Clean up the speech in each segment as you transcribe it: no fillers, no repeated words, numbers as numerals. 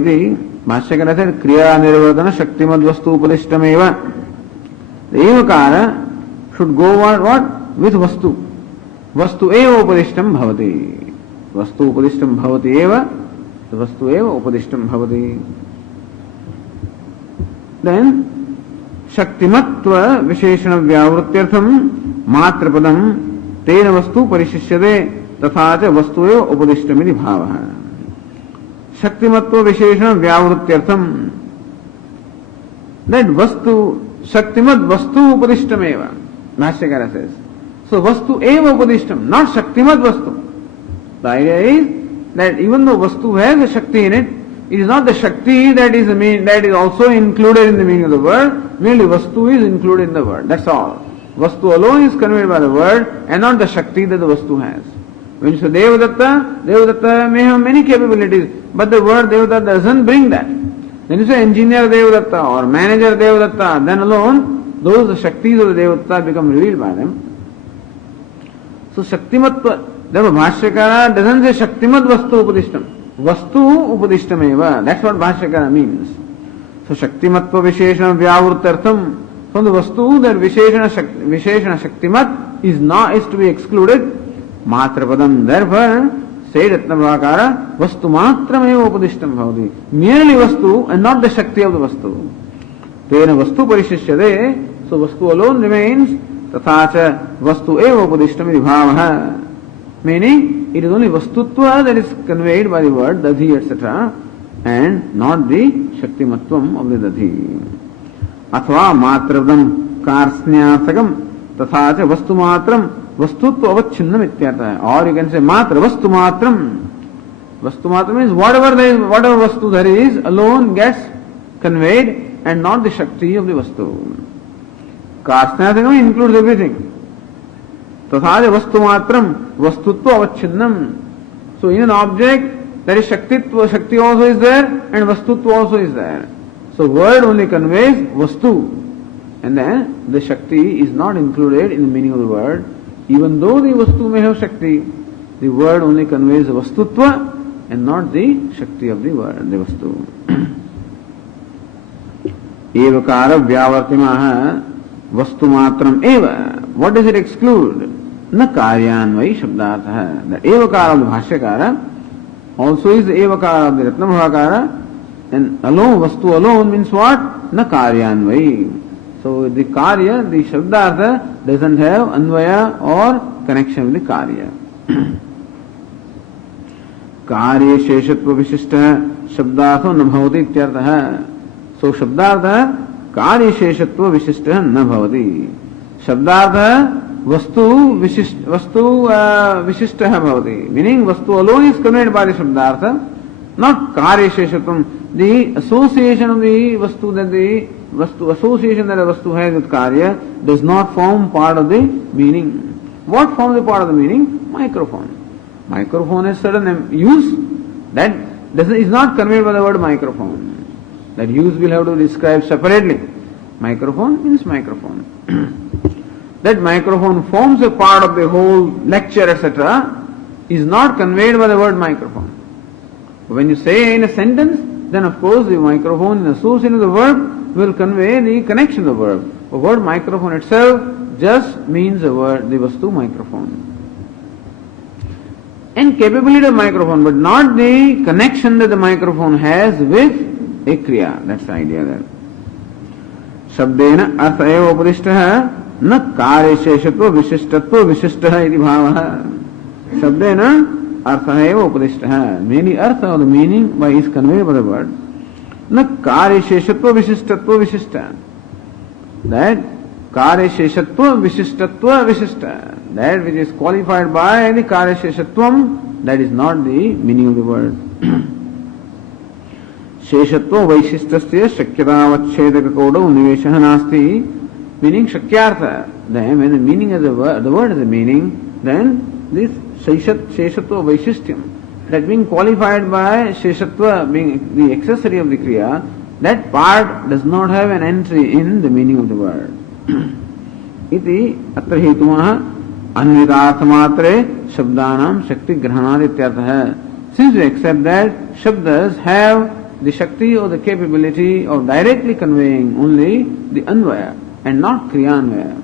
इति भाष्यकार said kriya nirvartana shaktimad vastu upadishtameva. The evakara should go what? With vastu. Vastu eva upadishtam bhavati. Vastu upadishtam bhavati eva. The vastu eva upadishtam bhavati. Then shaktimatva visheshana vyavrutyartham matrapadam tena vastu parishishyate तथा च वस्तु एव उपदिष्टमिति भावः. शक्तिमत्व विशेषण व्यावृत्त्यर्थम that vastu shaktimat vastu upadishtameva. Bhashyakara says. So vastu eva upadishtam, not shaktimat vastu. The idea is that even though vastu has a shakti in it, it is not the shakti that is also included in the meaning of the word, merely vastu is included in the word. That's all. Vastu alone is conveyed by the word and not the shakti that the vastu has. When you say Devadatta, Devadatta may have many capabilities, but the word Devadatta doesn't bring that. When you say engineer Devadatta or manager Devadatta, then alone those Shaktis of the Devadatta become revealed by them. So Shaktimatva, therefore Bhashyakara doesn't say Shaktimat Vastu Upadishtam. Vastu Upadishtam eva. That's what Bhashyakara means. So Shaktimatva Visheshana Vyavrutartham. From the Vastu, that Visheshana Shaktimat is to be excluded. Matrapadam, therefore, said Ratnavakara, Vastu matrameva upadishtam bhavati. Merely Vastu and not the Shakti of the Vastu. Tena Vastu parishishyate, so Vastu alone remains, tathacha Vastu eva upadishtam iti bhavaha. Meaning, it is only Vastutva that is conveyed by the word Dadhi, etc., and not the Shaktimatvam of the Dadhi. Athva matrapadam karsnyarthakam, tathacha Vastu matram Vastutva avacchinnam ityartha. Or you can say matra, vastu matram. Vastu matram means whatever vastu there is alone gets conveyed and not the Shakti of the vastu. Karsnyathakam includes everything. Tathaja vastu matram, vastutva avacchinnam. So in an object there is Shaktitva, Shakti also is there and Vastutva also is there. So word only conveys vastu. And then the Shakti is not included in the meaning of the word. Even though the Vastu may have Shakti, the word only conveys the Vastutva and not the Shakti of the word, the Vastu. Evakara Vyavartimaha Vastu Matram Eva. What does it exclude? Na Karyanvai Shabdatha. The Evakara of the Bhashyakara also is the Evakara of the Ratnabhavakara, and alone, Vastu alone means what? Na Karyanvai. So the Karya, the Shabdartha doesn't have Anvaya or connection with the Karya. Karya Sheshatva Vishishta Shabdartha na bhavati ityartha. So Shabdartha Karya Sheshatva Vishishta na bhavati. Shabdartha Vastu Vishishta bhavati. Meaning Vastu alone is conveyed by the Shabdartha, not Karya Sheshatvam. The association of the Vastu that the association that a Vastu has with Karya does not form part of the meaning. What forms a part of the meaning? Microphone. Microphone has certain use that is not conveyed by the word microphone. That use will have to describe separately. Microphone means microphone. That microphone forms a part of the whole lecture, etc., is not conveyed by the word microphone. When you say in a sentence, then of course the microphone in association with the verb will convey the connection of the verb. The word microphone itself just means the word, the Vastu microphone. And capability of microphone, but not the connection that the microphone has with a Kriya. That's the idea there. Shabdena artha eva upadishtaha na karya sheshatva vishishtatva vishishtaha iti bhavaha. Shabdena artha eva upadishtaha. Many artha or the meaning by is conveyed by the word. Na karya sheshatva vishishtatva vishishta. That karya sheshatva vishishtatva vishishta. That which is qualified by the karya sheshatvam, that is not the meaning of the word. Sheshatva vaishishtasya shakyatavachedaka kodau niveshaha nasti. Meaning shakyartha. Then when the meaning of the word is the meaning, then this sheshatva vaishishtyam, that being qualified by sheshatva being the accessory of the kriya, that part does not have an entry in the meaning of the word. Iti atra hetumaha अन्वितार्थमात्रे शब्दानां शक्ति ग्रहणादित्यर्थः. Since we accept that shabdas have the Shakti or the capability of directly conveying only the Anvaya and not Kriyanvaya.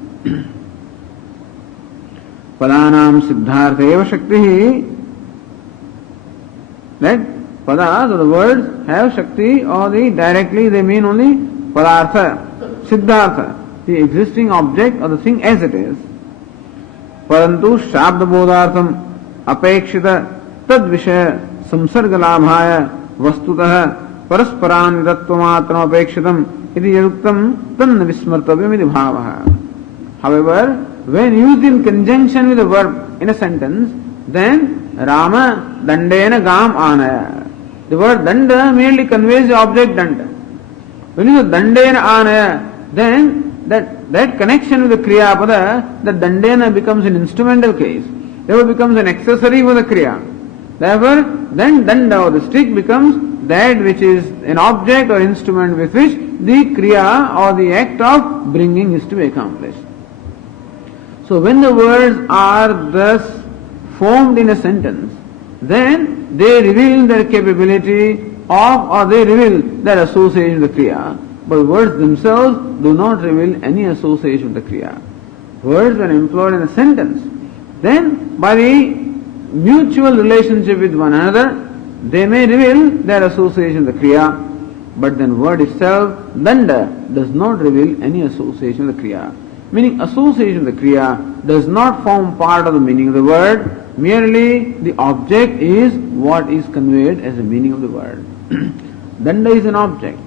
Padanam Siddhartha eva Shakti. That Padas or the words have Shakti or directly they mean only Padartha, Siddhartha, the existing object or the thing as it is. Parantu Shabda Bodhartham Apekshita Tad Vishaya Samsarga Labhaya Vastutah Parasparanvidatvamatram Apekshitam Iti Yaduktam Tanna Vismartavyam Iti Bhavaha. However, when used in conjunction with a verb in a sentence, then Rama Dandena Gam Anaya. The word Danda merely conveys the object Danda. When you say Dandena Anaya, then that connection with the Kriya Pada, the Dandena becomes an instrumental case. Therefore becomes an accessory for the Kriya. Therefore, then Danda or the stick becomes that which is an object or instrument with which the Kriya or the act of bringing is to be accomplished. So when the words are thus formed in a sentence, then they reveal their capability of or they reveal their association with the Kriya. But words themselves do not reveal any association with the Kriya. Words when employed in a sentence, then by the mutual relationship with one another, they may reveal their association with the Kriya, but then word itself, Danda, does not reveal any association with the Kriya. Meaning association with the Kriya does not form part of the meaning of the word, merely the object is what is conveyed as the meaning of the word. Danda is an object,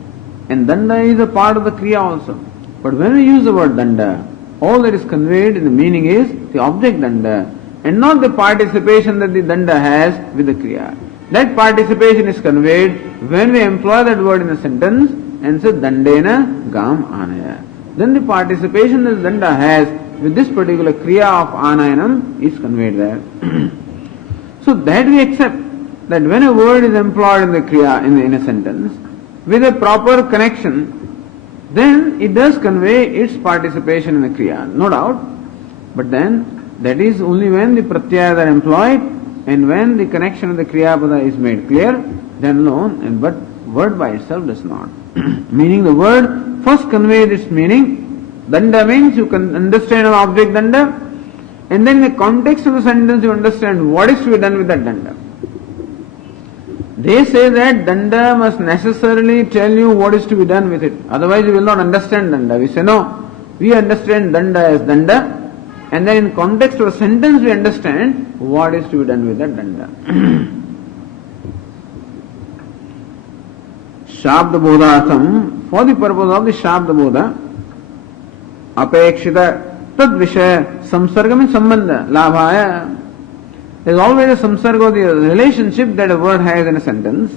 and Danda is a part of the Kriya also. But when we use the word Danda, all that is conveyed in the meaning is the object Danda, and not the participation that the Danda has with the Kriya. That participation is conveyed when we employ that word in a sentence and say Dandena Gam Anaya. Then the participation that Danda has with this particular Kriya of Anayanam is conveyed there. So that we accept that when a word is employed in the Kriya in a sentence with a proper connection, then it does convey its participation in the Kriya, no doubt. But then that is only when the pratyayas are employed and when the connection of the Kriyapada is made clear, then alone, but word by itself does not. Meaning the word first conveys its meaning. Danda means you can understand an object Danda, and then in the context of the sentence you understand what is to be done with that Danda. They say that Danda must necessarily tell you what is to be done with it, otherwise you will not understand Danda. We say no, we understand Danda as Danda, and then in context of a sentence we understand what is to be done with that Danda. Shabda Bodhatham, for the purpose of the Shabda Bodha, Apekshita Tad Vishaya Samsarga means Sambandha, Labhaya. There is always a samsarga, the relationship that a word has in a sentence.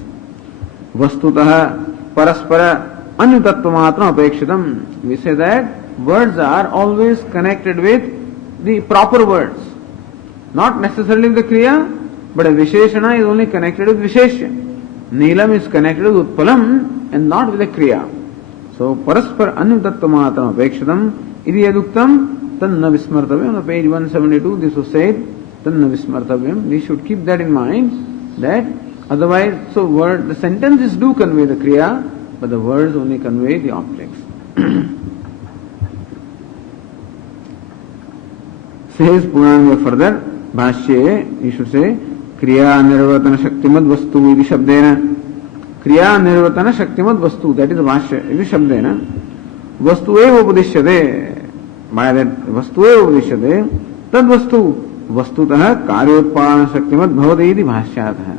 Vastutaha Paraspara Anyutatvamatram Apekshitam. We say that words are always connected with the proper words. Not necessarily with the Kriya, but a Visheshana is only connected with Visheshya. Neelam is connected with Utpalam and not with the Kriya. So, Paraspar Anyutatvamatram Apekshitam Idi Yaduktam Tanna Vismartavyam. On page 172 this was said, Tanna Vismartavyam. We should keep that in mind, that otherwise, so the sentences do convey the Kriya, but the words only convey the objects. Says Purnanga further, Bhashye, you should say, Kriya Nirvatana Shaktimad Vastu Iti Shabdena. Kriya Nirvatana Shaktimad Vastu, that is the Bhashya, Iti Shabdena. Vastu eva upadishyate. By that Vastu eva upadishyate, Tad Vastu, Vastutah Karyotpana Shaktimad Bhavati Iti Bhashyatha.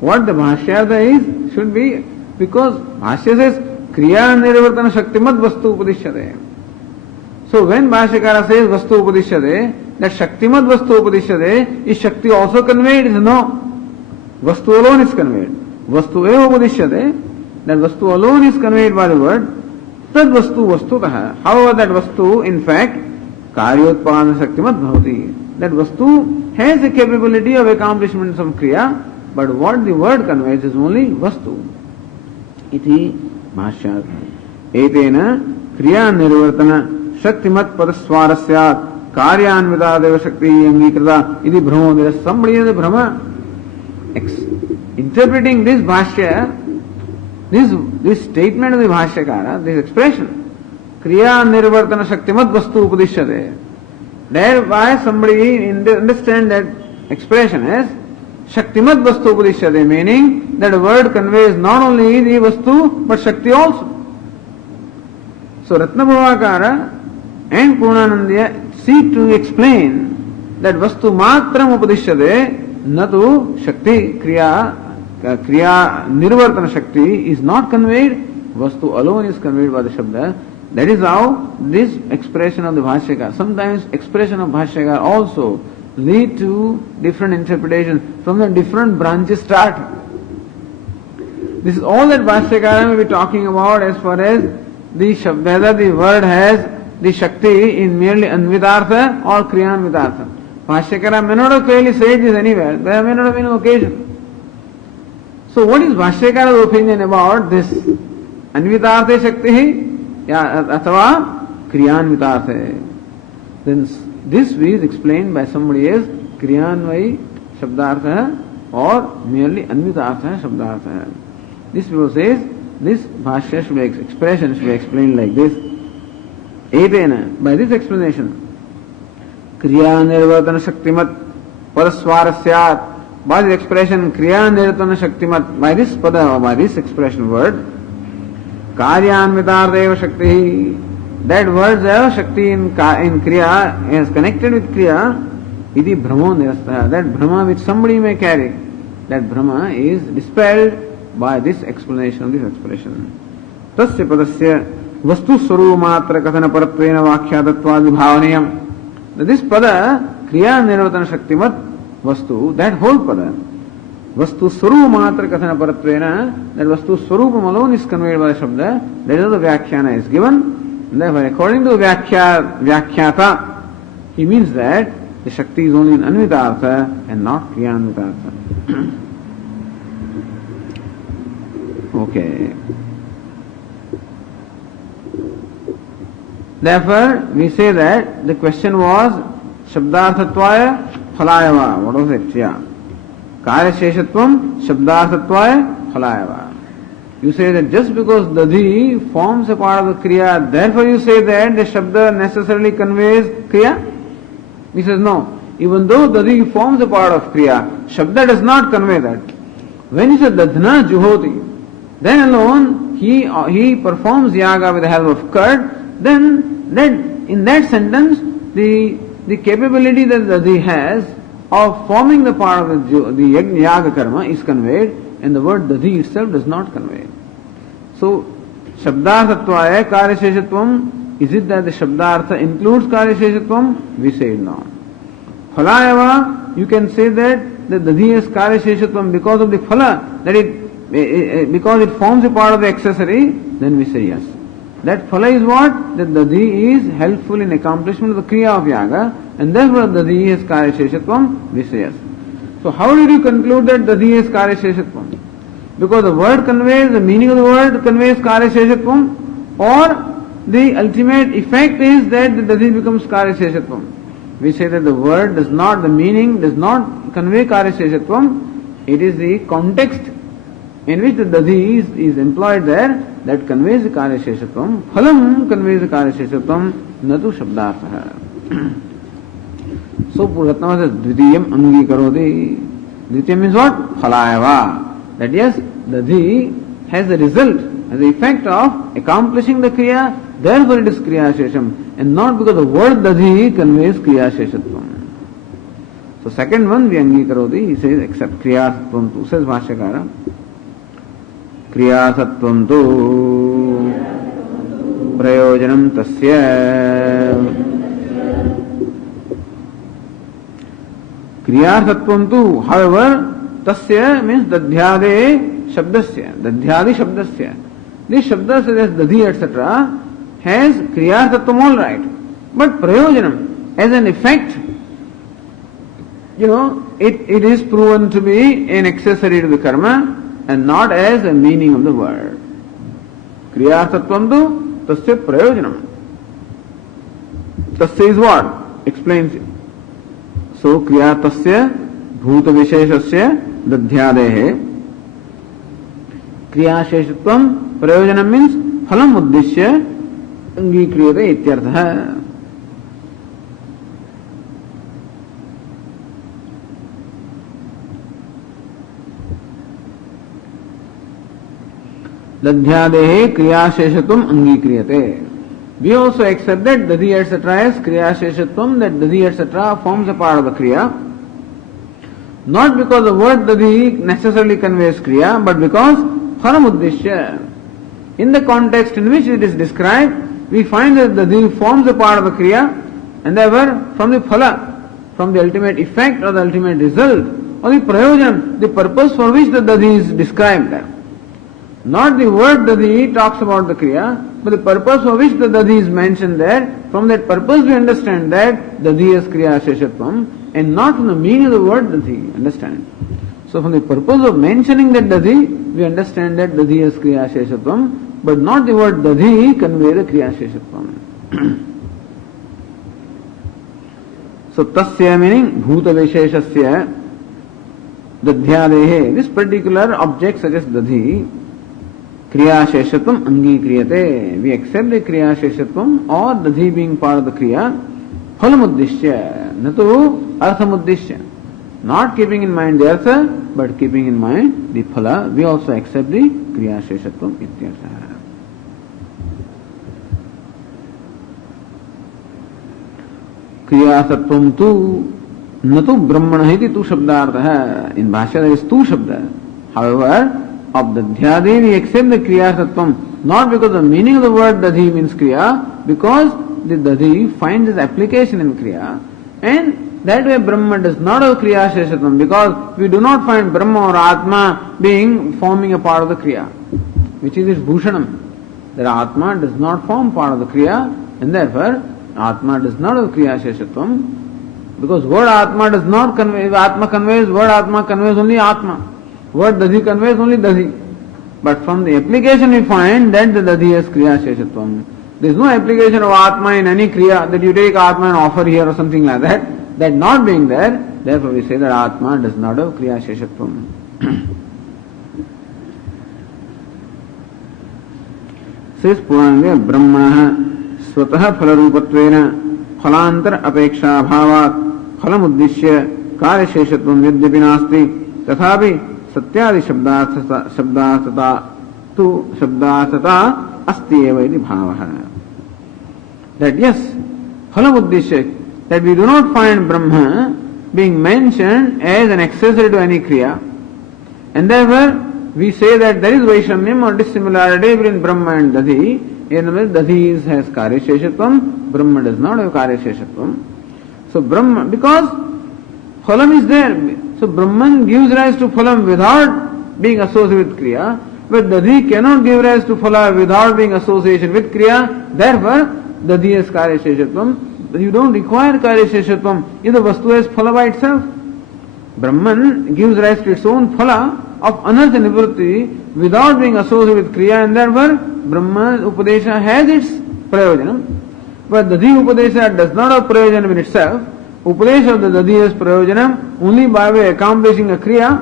What the Bhashyatha is, should be, because Bhashya says, Kriya Nirvatana Shaktimad Vastu upadishyate. So when Bhashyakara says Vastu upadishyate, that Shaktimad Vastu upadishyate, is Shakti also conveyed? Is no. Vastu alone is conveyed. Vastu eva upadishyate, that Vastu alone is conveyed by the word. Tad Vastu Vastutaha. However, that Vastu, in fact, Karyotpana Shaktimad Bhavati. That Vastu has the capability of accomplishment of some Kriya, but what the word conveys is only Vastu. Iti Bhashyatha. Etena Kriya Nirvartana Shaktimat Padaswarasyat Karyanvidadeva Shakti Angikrita Iti Brahma. There is somebody as a Brahma interpreting this Bhashya this statement of the Bhashyakara, this expression, Kriya Nirvartana Shaktimat Vastu Upadishyate, thereby somebody understand that expression as Shaktimat Vastu Upadishyate, meaning that a word conveys not only the Vastu but Shakti also. So Ratnabhavakara and Purnanandya seek to explain that Vastu Matram Upadishyate, Natu Shakti Kriya Nirvartana Shakti is not conveyed, Vastu alone is conveyed by the Shabda. That is how this expression of the Bhashyakara, sometimes expression of Bhashyakara also lead to different interpretations from the different branches starting. This is all that Bhashyakara may be talking about as far as whether the word has the Shakti in merely Anvitartha or Kriyanvitartha. Bhashyakara may not have clearly said this anywhere, there may not have been an occasion. So what is Bhashyakara's opinion about this Anvitartha Shakti athava Kriyanvitartha? Then this is explained by somebody as Kriyanvai Shabdartha or merely Anvitartha Shabdartha. This people says this Bhashya should be expression should be explained like this. Etena, by this explanation, Kriya Nirvatana Shaktimat Paraswarasyat, by the expression Kriya Nirvatana Shaktimat, by this pada, by this expression word, Karyanvitartha Shakti, that word Shakti in Kriya is connected with Kriya, iti Brahmo nirastha, that Brahma which somebody may carry, that Brahma is dispelled by this explanation of this expression. Tasya padasya vastu swarupamatra kathana paratvena vakhyatatvad vibhavaniyam. This pada, Kriya Nirvatana Shaktimat vastu, that whole pada, vastu swarupamatra kathana paratvena, that vastu swarupam alone is conveyed by the Shabda, that is the Vyakhyana is given. And therefore, according to Vyakhyata, he means that the Shakti is only in Anvitartha and not Kriyanvitartha. Okay. Therefore, we say that the question was Shabdarthatvaya Phalayava. What was it? Yeah. Karya Sheshatvam Shabdarthatvaya Phalayava. You say that just because Dadhi forms a part of the Kriya, therefore you say that the Shabda necessarily conveys Kriya? He says no. Even though Dadhi forms a part of Kriya, Shabda does not convey that. When you say Dadhna Juhoti, then alone he performs yaga with the help of curd, then in that sentence the capability that Dadhi has of forming the part of the yaga karma is conveyed, and the word Dadhi itself does not convey. So Shabdarthatvaya Karyasheshatvam, is it that the Shabdartha includes Karyasheshatvam? We say no. Phalayava, you can say that the Dadhi has Karyasheshatvam because of the phala, that because it forms a part of the accessory, then we say yes. That phala is what? That Dadhi is helpful in accomplishment of the Kriya of Yaga, and therefore Dadhi has Karyasheshatvam, we say yes. So how did you conclude that Dadhi has Karyasheshatvam? Because the word conveys, the meaning of the word conveys Karyasheshatvam, or the ultimate effect is that the Dadhi becomes Karyasheshatvam. We say that the word does not, the meaning does not convey Karyasheshatvam, it is the context in which the Dadhi is employed there that conveys the Karyasheshatvam. Phalam conveys the Karyasheshatvam, natu Shabdartha. So Puratnama says, Dvitiyam Angikaroti. Dvitiyam means what? Phalayava. That yes, Dadhi has the result, has the effect of accomplishing the Kriya, therefore it is Kriya Shesham, and not because the word Dadhi conveys Kriya Sheshatvam. So second one, Vyangikaroti, he says, except Kriya Sattvam tu, says Bhashyakara. Kriya Sattvam tu prayojanam tasya. Kriya Sattvam tu, however, tasya means dadhyade shabdasya, dadhyadi shabdasya. This shabda such as dadhi etc. has kriya sattvam all right, but prayojanam as an effect, it is proven to be an accessory to the karma and not as a meaning of the word. Kriya sattvam tu tasya prayojanam. Tasya is what? Explains it. So kriya tasya bhuta visheshasya dadhyadehe. Kriyasheshatvam prayojanam means phalam uddishya angīkriyate ityartha. Dadhyadehe kriyasheshatvam angīkriyate. We also accept that dadi etc. is kriyasheshatvam, that dadi etc. forms a part of the kriya. Not because the word dadi necessarily conveys kriya, but because phalam uddishya. In the context in which it is described, we find that dadi forms a part of the kriya, and therefore from the phala, from the ultimate effect or the ultimate result, or the prayojan, the purpose for which the dadi is described there. Not the word dadi talks about the kriya, but the purpose for which the dadi is mentioned there. From that purpose we understand that dadi is kriya sheshatvam, and not from the meaning of the word dadi. Understand? So from the purpose of mentioning that dadi, we understand that dadi is kriya sheshatvam, but not the word dadi convey the kriya sheshatvam. So tasya meaning bhuta visheshasya dadhyadehe, this particular object such as dadi, kriya sheshatvam angīkriyate. We accept the kriya sheshatvam or dadi being part of the kriya, phalam uddishya, natu artham uddishya. Not keeping in mind the artha, but keeping in mind the phala, we also accept the kriya sheshatvam ityartha. Kriya sattvam tu natu brahmana iti tu shabdartha. In Bhashya there is tu shabda. However, of dadhyadi we accept the kriya sattvam, not because the meaning of the word dadi means kriya, because the dadi finds its application in kriya, and that way Brahma does not have kriya sheshatvam, because we do not find Brahma or Atma forming a part of the kriya, which is its bhushanam. That Atma does not form part of the kriya, and therefore Atma does not have kriya sheshatvam, because word Atma does not convey, Atma conveys, word Atma conveys only Atma. Word dadi conveys only dadi. But from the application we find that the dadi is kriya sheshatvam. There is no application of atma in any kriya, that you take atma and offer here or something like that. That not being there, therefore we say that atma does not have kriya sheshatvam. Says Puranga Brahmana swataha phalarupattvena phalantar apeksha bhavat phalam uddishya karya sheshatvam yadyapi nasti tathapi सत्यादि शब्दार्थता तु शब्दार्थता अस्ति एव इति भावः. That yes, phalam uddishya, that we do not find Brahma being mentioned as an accessory to any kriya, and therefore we say that there is Vaishamyam or dissimilarity between Brahma and Dadi. In other words, Dadi has Karya Sheshatvam, Brahma does not have Karya Sheshatvam. So Brahma, because phalam is there, so Brahman gives rise to phalam without being associated with kriya, but Dadi cannot give rise to phala without being associated with kriya. Therefore, Dadi is Karya Sheshatvam. You don't require Karya Sheshatvam if the Vastu has phala by itself. Brahman gives rise to its own phala of anartha nivritti without being associated with kriya, and therefore Brahma Upadesha has its prayojanam. But Dadi Upadesha does not have prayojanam in itself. Upadesha of the Dadi has prayojanam only by way of accomplishing a kriya,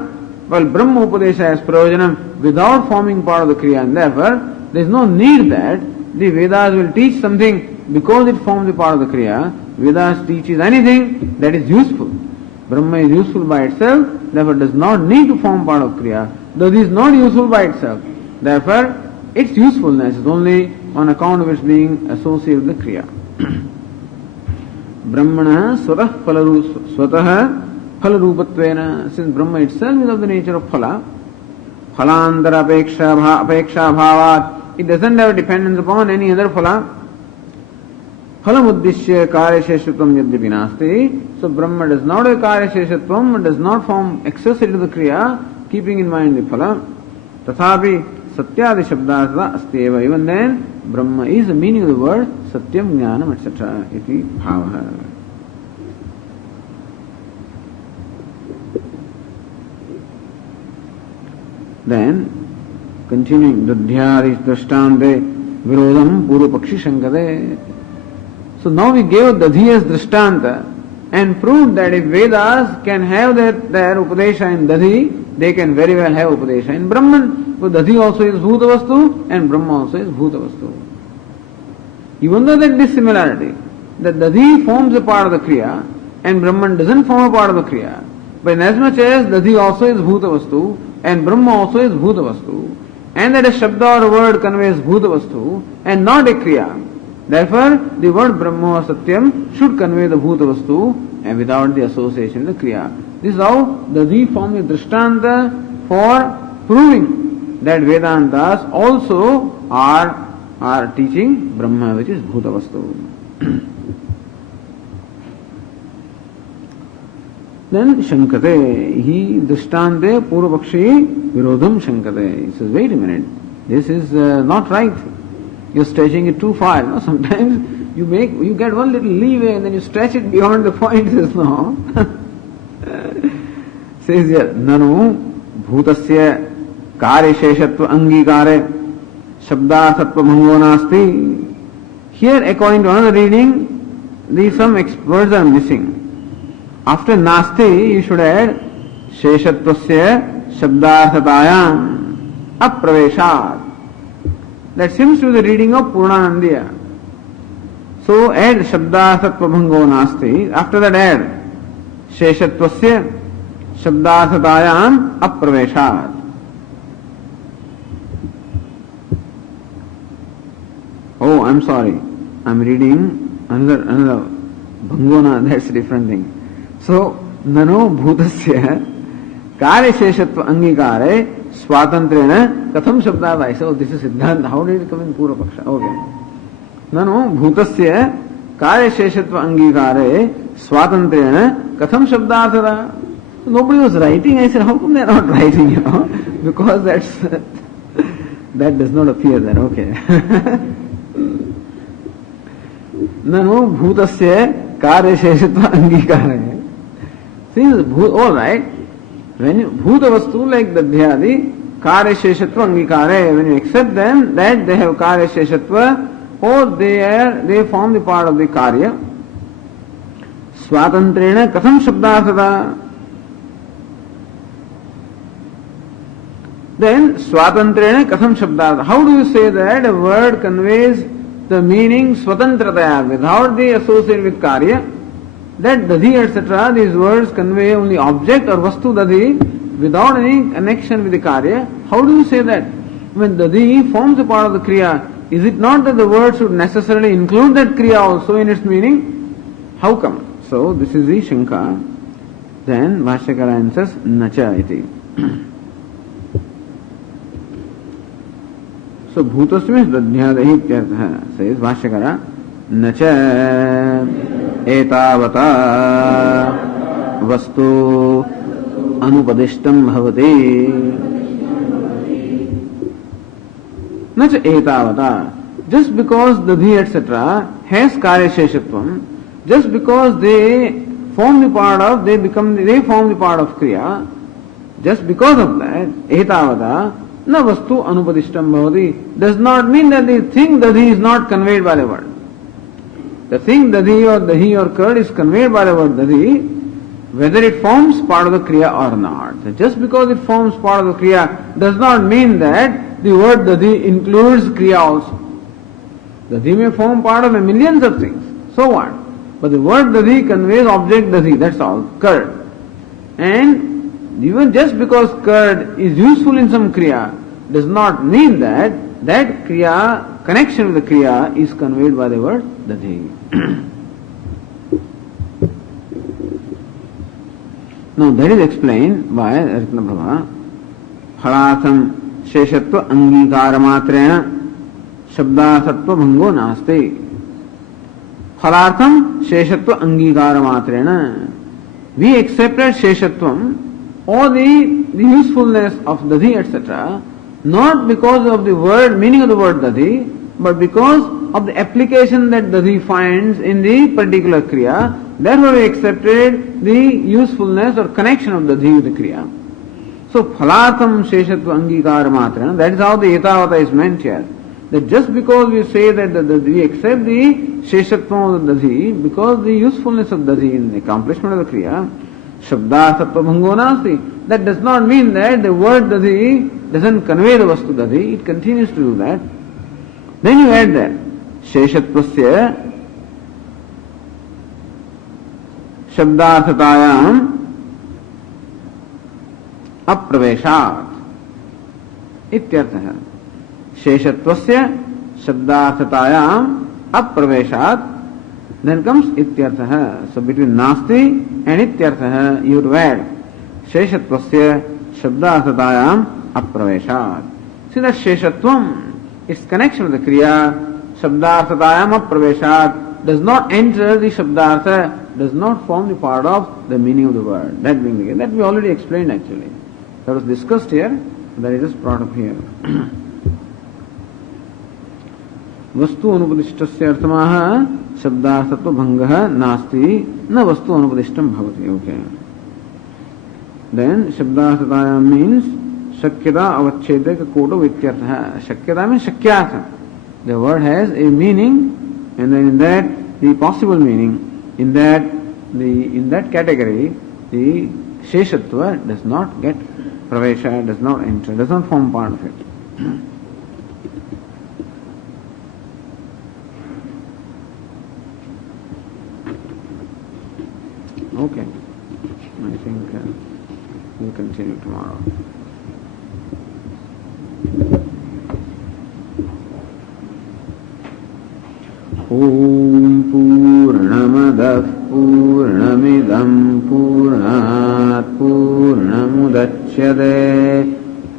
while Brahma Upadesha has prayojanam without forming part of the kriya, and therefore there is no need that the Vedas will teach something because it forms a part of the kriya. Vedas teaches anything that is useful. Brahma is useful by itself, therefore does not need to form part of kriya. Dadi is not useful by itself, therefore its usefulness is only on account of its being associated with the kriya. Brahmana swatah phalarupattvena, since Brahma itself is of the nature of phala, phalandara apeksha bhavat, it doesn't have dependence upon any other phala. Phalam uddishya karya sheshatvam yadyapi nasti. So Brahma does not have karya sheshatvam, does not form accessory to the kriya, keeping in mind the phala. Tathapi satyadi shabdasada asti eva. Even then, Brahma is the meaning of the word satyam, jnanam, etc. Iti bhavaha. Then, continuing, dadhyari drashtante virodham purupakshi shankade. So now we gave Dadhi as drishtanta, and proved that if Vedas can have their Upadesha in Dadhi, they can very well have Upadesha in Brahman. So Dadhi also is Bhutavastu and Brahma also is Bhutavastu. Even though there is dissimilarity, that Dadhi forms a part of the Kriya and Brahman doesn't form a part of the Kriya, but in as much as Dadhi also is Bhutavastu and Brahma also is Bhutavastu, and that a Shabda or a word conveys Bhutavastu and not a Kriya, therefore the word Brahma or Satyam should convey the Bhutavastu and without the association with the Kriya. This is how Dadhi forms a Drishtanta for proving that Vedantas also are teaching Brahma, which is Bhutavastu. Then Shankate, he Drishtante Purvapakshi Virodham Shankate. He says, wait a minute, this is not right. You're stretching it too far. No? Sometimes you get one little leeway and then you stretch it beyond the point. Says no. Says here, Nanu Bhutasya Kare Sheshatva Angikare Shabdarthatva Bhango Nasti. Here, according to another reading, some words are missing. After Nasti, you should add Sheshatvasya Shabdarthatayam Apraveshat. That seems to be the reading of Purnanandiya. So add Shabdarthatva Bhango Nasti. After that add Sheshatvasya Shabdarthatayam Apraveshat. Oh, I'm sorry. I'm reading another Bhangona, that's a different thing. So, Nano Bhutasya Kare Sheshatva Angikare Swatantrena Katham Shabdavai. So, this is Siddhanta. How did it come in Pura Paksha? Okay. Nano Bhutasya Kare Sheshatva Angikare Swatantrena Katham Shabdarthada. Nobody was writing. I said, how come they are not writing, Because that does not appear there. Okay. Nano Bhutasya Kare Sheshatva Angikare. See, all right. When you Bhuta Vastu like Dadhyadi, Kare Sheshatva Angikare, when you accept them that they have Kare Sheshatva or they form the part of the Karya, Swatantrena Katham Shabdarthada. Then Swatantrena Katham Shabdarthada. How do you say that a word conveys the meaning Swatantrataya without the association with Karya? That Dadhi, etc., these words convey only object or Vastu Dadhi without any connection with the Karya. How do you say that? When Dadhi forms a part of the Kriya, is it not that the word should necessarily include that Kriya also in its meaning? How come? So, this is the Shanka. Then, Bhashyakara answers, Nacha iti. So, Bhutasmi Dadhyadahi Tyartha, says Bhashyakara, Nacha एतावता वस्तु अनुपदिष्टं भवति न च एतावता. Just because Dadhi etc. has Karya Sheshatvam, just because they form the part of Kriya, just because of that, etavata na vastu anupadishtam bhavati, does not mean that the thing Dadhi is not conveyed by the word. The thing Dadhi or Dahi or curd is conveyed by the word Dadhi, whether it forms part of the Kriya or not. So just because it forms part of the Kriya does not mean that the word Dadhi includes Kriya also. Dadhi may form part of a millions of things. So what? But the word Dadhi conveys object Dadhi, that's all, curd. And even just because curd is useful in some Kriya does not mean that that Kriya, connection with the Kriya is conveyed by the word Dadhi. Now that is explained by Ratna Prabha. Phalatham Sheshatva Angikara Matrena Shabdarthatva Bhango Nasti. Phalartham Sheshatva Angikara Matrena. We accepted Sheshatvam or the usefulness of Dadhi etc. not because of the word, meaning of the word Dadhi, but because of the application that Dadhi finds in the particular Kriya. Therefore we accepted the usefulness or connection of Dadhi with the Kriya. So Phalartham Sheshatva Angikara Matrena, that is how the Etavata is meant here. that just because we say that we accept the Sheshatvam of the Dadi, because the usefulness of Dadi in the accomplishment of the Kriya, Shabda Sattva Bhango Nasti, that does not mean that the word Dadi doesn't convey the Vastu Dadi, it continues to do that. Then you add that Sheshatvasya Shabdarthatayam Apraveshat Ityartha. Sheshatvasya Shabdarthatayam Apraveshat. Then comes Ityartha. So between Nasti and Ityartha you would add Sheshatvasya Shabdarthatayam Apraveshat. See that Sheshatvam, its connection with the Kriya, Shabdarthatayam Apraveshat, does not enter the Shabdartha, does not form the part of the meaning of the word. That being the case. That we already explained actually. That was discussed here, that it is brought up here. वस्तु अनुपदिष्टस्य अर्थमाह शब्दार्थत्व भंगः नास्ति न वस्तु अनुपदिष्टं भवति. Okay. Then शब्दार्थतायाम means शक्यता अवच्छेदक कोटो इत्यर्थः. शक्यता means शक्यार्थ. The word has a meaning, and then in that the possible meaning, in that category the sheshatva does not get pravesha, does not enter, does not form part of it. Okay, I think we'll continue tomorrow. Om Purnamadah Purnamidam Purnat Purnamudachyate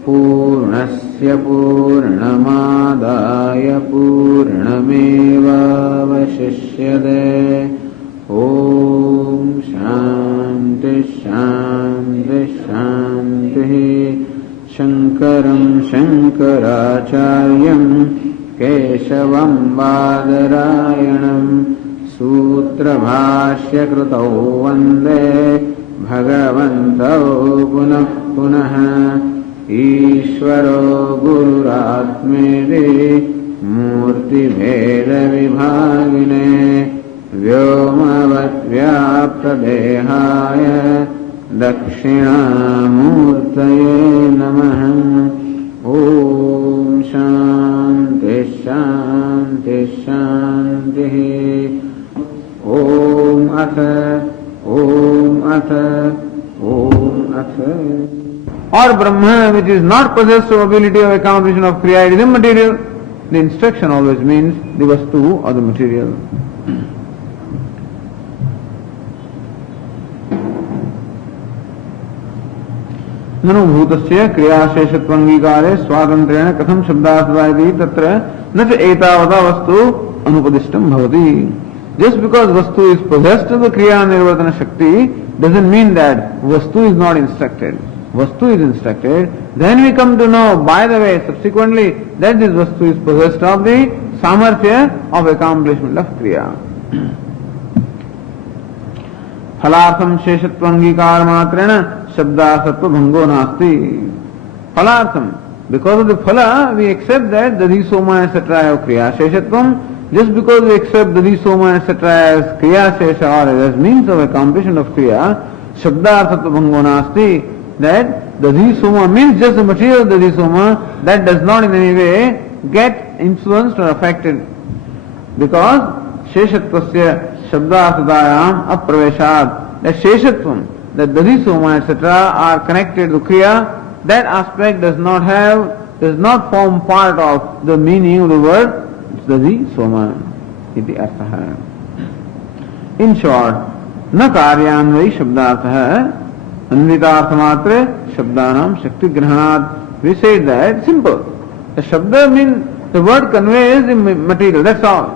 Purnasya Purnamadaya Purnameva Vashishyate. Om Shanti Shanti Shanti. Shankaram Shankaracharyam Keshavam Badarayanam Sūtra Bhashya Krutau Vande Bhagavantau Punah Punah Ishvaro Gururatmedi Murti Bheda Vibhagine Vyomavat Vyapta Dehaya Dakshina Murtaye Namaha. Om Shanti Shanti Shanti. Om Atha Om Atha Om Atha. Or Brahma, which is not possessed of ability of accomplishment of Kriya, it is immaterial. The instruction always means the Vastu or the material. ननु भूतस्य क्रियाशेषत्वांगीकारे स्वातंत्र्येण कथम शब्दार्थवादी तत्र न च एतावता वस्तु अनुपदिष्टं भवति. Just because vastu is possessed of the kriya nirvartana shakti doesn't mean that vastu is not instructed. Vastu is instructed. Then we come to know, by the way, subsequently, that this vastu is possessed of the samarthya of accomplishment of kriya. फलार्थम शेषत्वांगीकार मात्रेण शब्दार्थत्व भंगो नास्ति. फलार्थम, because of the phala we accept that dadi soma etc. have kriya sheshatvam. Just because we accept dadi soma etc. as kriya shesha or as means of accomplishment of kriya, shabdarthatva bhango nasti, that dadi soma means just the material dadi soma, that does not in any way get influenced or affected, because sheshatvasya Shabdarthatayam apraveshat, that sheshatvam, that dadi soma etc. are connected to kriya, that aspect does not form part of the meaning of the word dadi soma iti artha. In short, na karyanvai shabdartha anvitarthamatre shabdanam shakti grahanat. We say that simple. The shabda means the word conveys the material, that's all.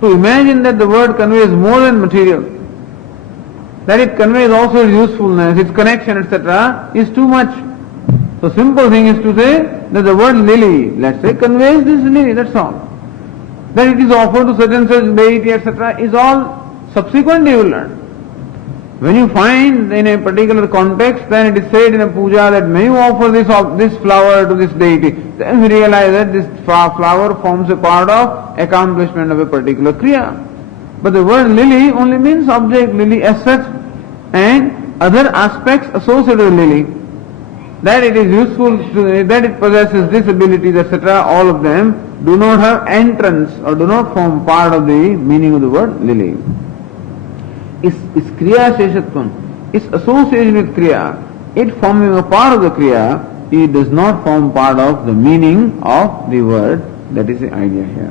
To imagine that the word conveys more than material, that it conveys also its usefulness, its connection, etc., is too much. So simple thing is to say that the word lily, let's say, conveys this lily, that's all. That it is offered to certain such deity, etc., is all subsequently you will learn. When you find in a particular context, then it is said in a puja that may you offer this flower to this deity. Then we realize that this flower forms a part of accomplishment of a particular kriya. But the word lily only means object, lily as such, and other aspects associated with lily. That it is useful, that it possesses this abilities, etc., all of them do not have entrance or do not form part of the meaning of the word lily. Is kriya sheshatvam, its association with kriya, it forming a part of the kriya, it does not form part of the meaning of the word. That is the idea here.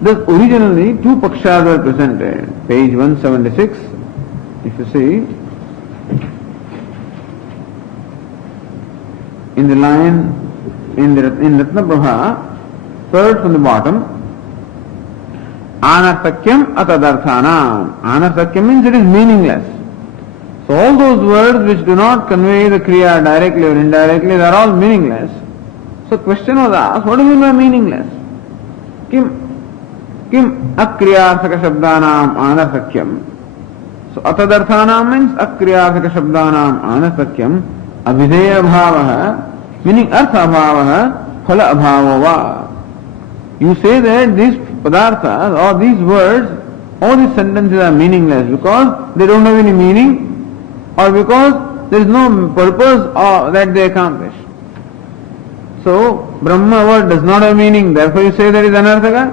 Thus originally two pakshas were presented. Page 176, if you see, in the line in Ratna Prabha, third from the bottom, Anarthakyam atadarthanam. Anarthakyam means it is meaningless. So all those words which do not convey the kriya directly or indirectly, they are all meaningless. So question was asked, what do you mean by meaningless? Kim akriyarthaka shabdanam anarthakyam. So atadarthanam means akriyarthaka shabdanam anarthakyam abhideya bhavaha, meaning artha bhavaha, phala abhavava. You say that these padarthas or these words, all these sentences are meaningless because they don't have any meaning or because there is no purpose that they accomplish. So, Brahma word does not have meaning, therefore you say that is anarthaka,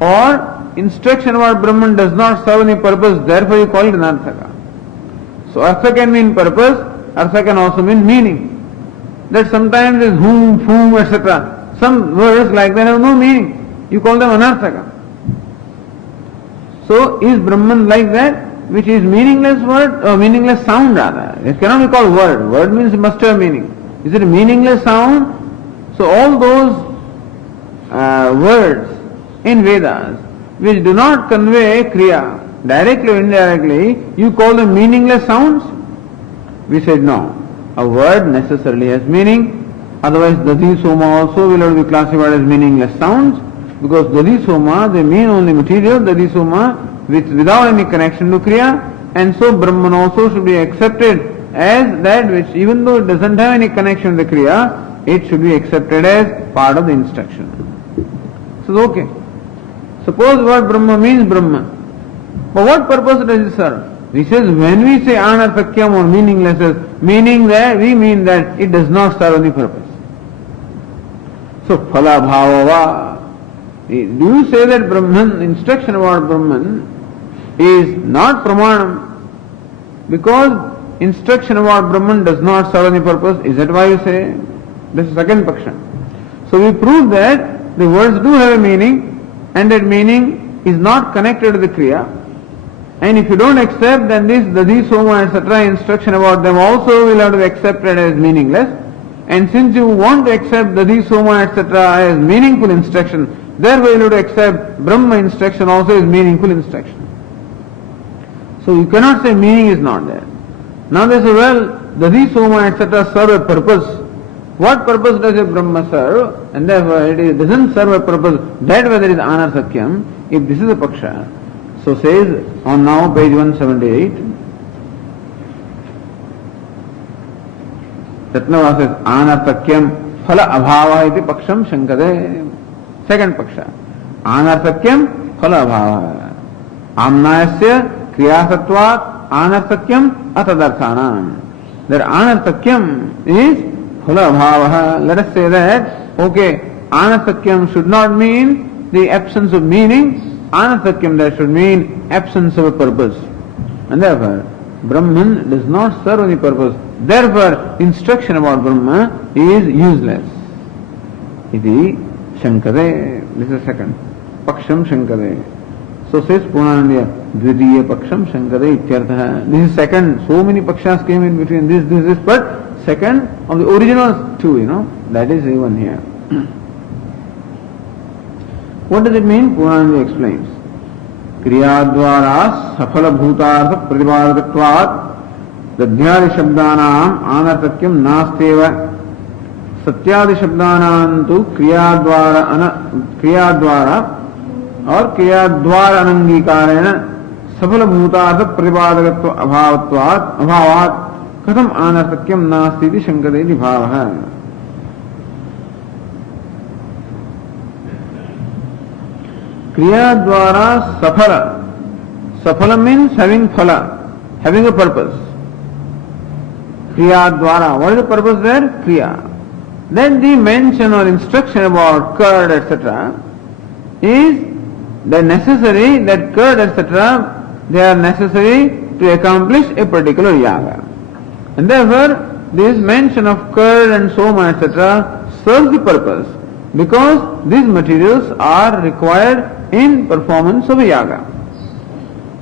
or instruction about Brahman does not serve any purpose, therefore you call it anarthaka. So, artha can mean purpose, artha can also mean meaning. That sometimes is whom, etc. Some words like that have no meaning. You call them anarthaka. So is Brahman like that, which is meaningless word or meaningless sound rather? It cannot be called word. Word means it must have meaning. Is it a meaningless sound? So all those words in Vedas which do not convey kriya directly or indirectly, you call them meaningless sounds? We said no. A word necessarily has meaning. Otherwise, Dadi Soma also will not be classified as meaningless sounds, because Dadi Soma, they mean only material, Dadi Soma without any connection to Kriya, and so Brahman also should be accepted as that which, even though it doesn't have any connection to the Kriya, it should be accepted as part of the instruction. So, okay. Suppose what Brahma means Brahma, but what purpose does it serve? He says, when we say anarthakyam or meaningless, meaning that we mean that it does not serve any purpose. So, phala bhavava. Do you say that Brahman, instruction about Brahman is not pramanam because instruction about Brahman does not serve any purpose? Is that why you say? This is second paksha. So we prove that the words do have a meaning and that meaning is not connected to the kriya. And if you don't accept, then this Dadi Soma etc. instruction about them also will have to be accepted as meaningless. And since you want to accept Dadi Soma etc. as meaningful instruction, therefore you have to accept Brahma instruction also as meaningful instruction. So you cannot say meaning is not there. Now they say, well, Dadi Soma etc. serve a purpose. What purpose does a Brahma serve? And therefore it doesn't serve a purpose. That way there is anarthakyam. If this is a paksha. So says on now page 178, Ratnava says anarthakyam phala abhava iti paksham shankade. Second paksha. Anarthakyam phala abhava. Amnayasya kriyasatvat anarthakyam atadarthanam. That anarthakyam is phala abhava. Let us say that, okay, anarthakyam should not mean the absence of meaning. Anarthakyam that should mean absence of a purpose. And therefore, Brahman does not serve any purpose. Therefore, instruction about Brahma is useless. Iti shankade. This is second. Paksham shankade. So says Purnanandya, Dvitiya paksham shankade ityartha. This is second. So many pakshas came in between this, but second of the original two, that is even here. What does it mean? Purnanandya explains. Kriyadvara safala bhutartha pratibhadakatvat dadhyadi shabdanam anarthakyam nasteva satyadi shabdanam tu kriyadvara or kriyadvara anangikarena सफल भूतार्थ प्रतिपादकत्व अभावात् कथम अनर्थक्यम नास्ति इति शंकते इति भावः। क्रिया द्वारा सफल मीन्स हैविंग फल, हैविंग अ पर्पस। क्रिया द्वारा, what is the purpose there? Kriya. Then the mention or instruction about curd etc. is the necessary, that curd etc. they are necessary to accomplish a particular yaga. And therefore this mention of curd and soma etc. serves the purpose because these materials are required in performance of a yaga.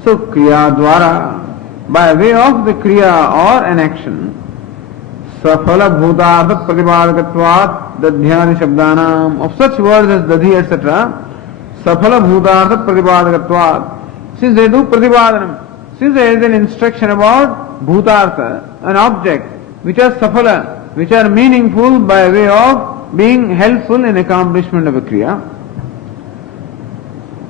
So kriya dwara, by way of the kriya or an action, safala bhutartha pratipadagatvat dadhyadi shabdanam, of such words as dadhi etc. Safala bhutartha pratipadagatvat, since they do pratipadanam, since there is an instruction about bhutartha, an object which are safala, which are meaningful by way of being helpful in accomplishment of a kriya,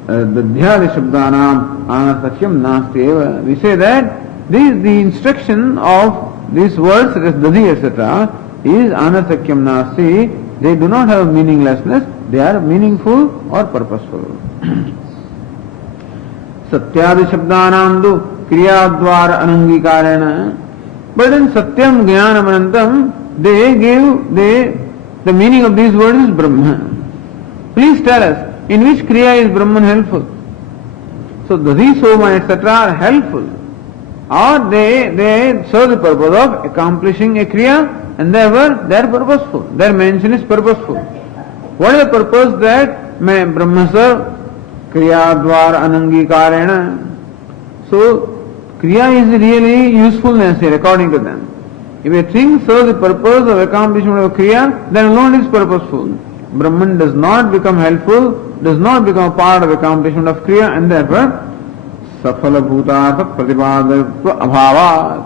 dadhyadi shabdanam anasakyam nasti eva. We say that the instruction of these words such as dadhi etc. is anasakyam nasti. They do not have meaninglessness, they are meaningful or purposeful. Satyadi shabdanam kriya dwara anangikarena. But in satyam jnanam anantam, they give the meaning of these words is Brahma. Please tell us, in which kriya is Brahman helpful? So dadhi soma etc. are helpful, or they serve the purpose of accomplishing a kriya, and therefore they are purposeful. Their mention is purposeful. What is the purpose that may Brahma serve? Kriya dwara anangikarena. So kriya is really usefulness here according to them. If a thing serves the purpose of accomplishment of a kriya, then alone it is purposeful. Brahman does not become helpful, does not become a part of accomplishment of kriya, and therefore safala bhutartha pratipadatva abhavat.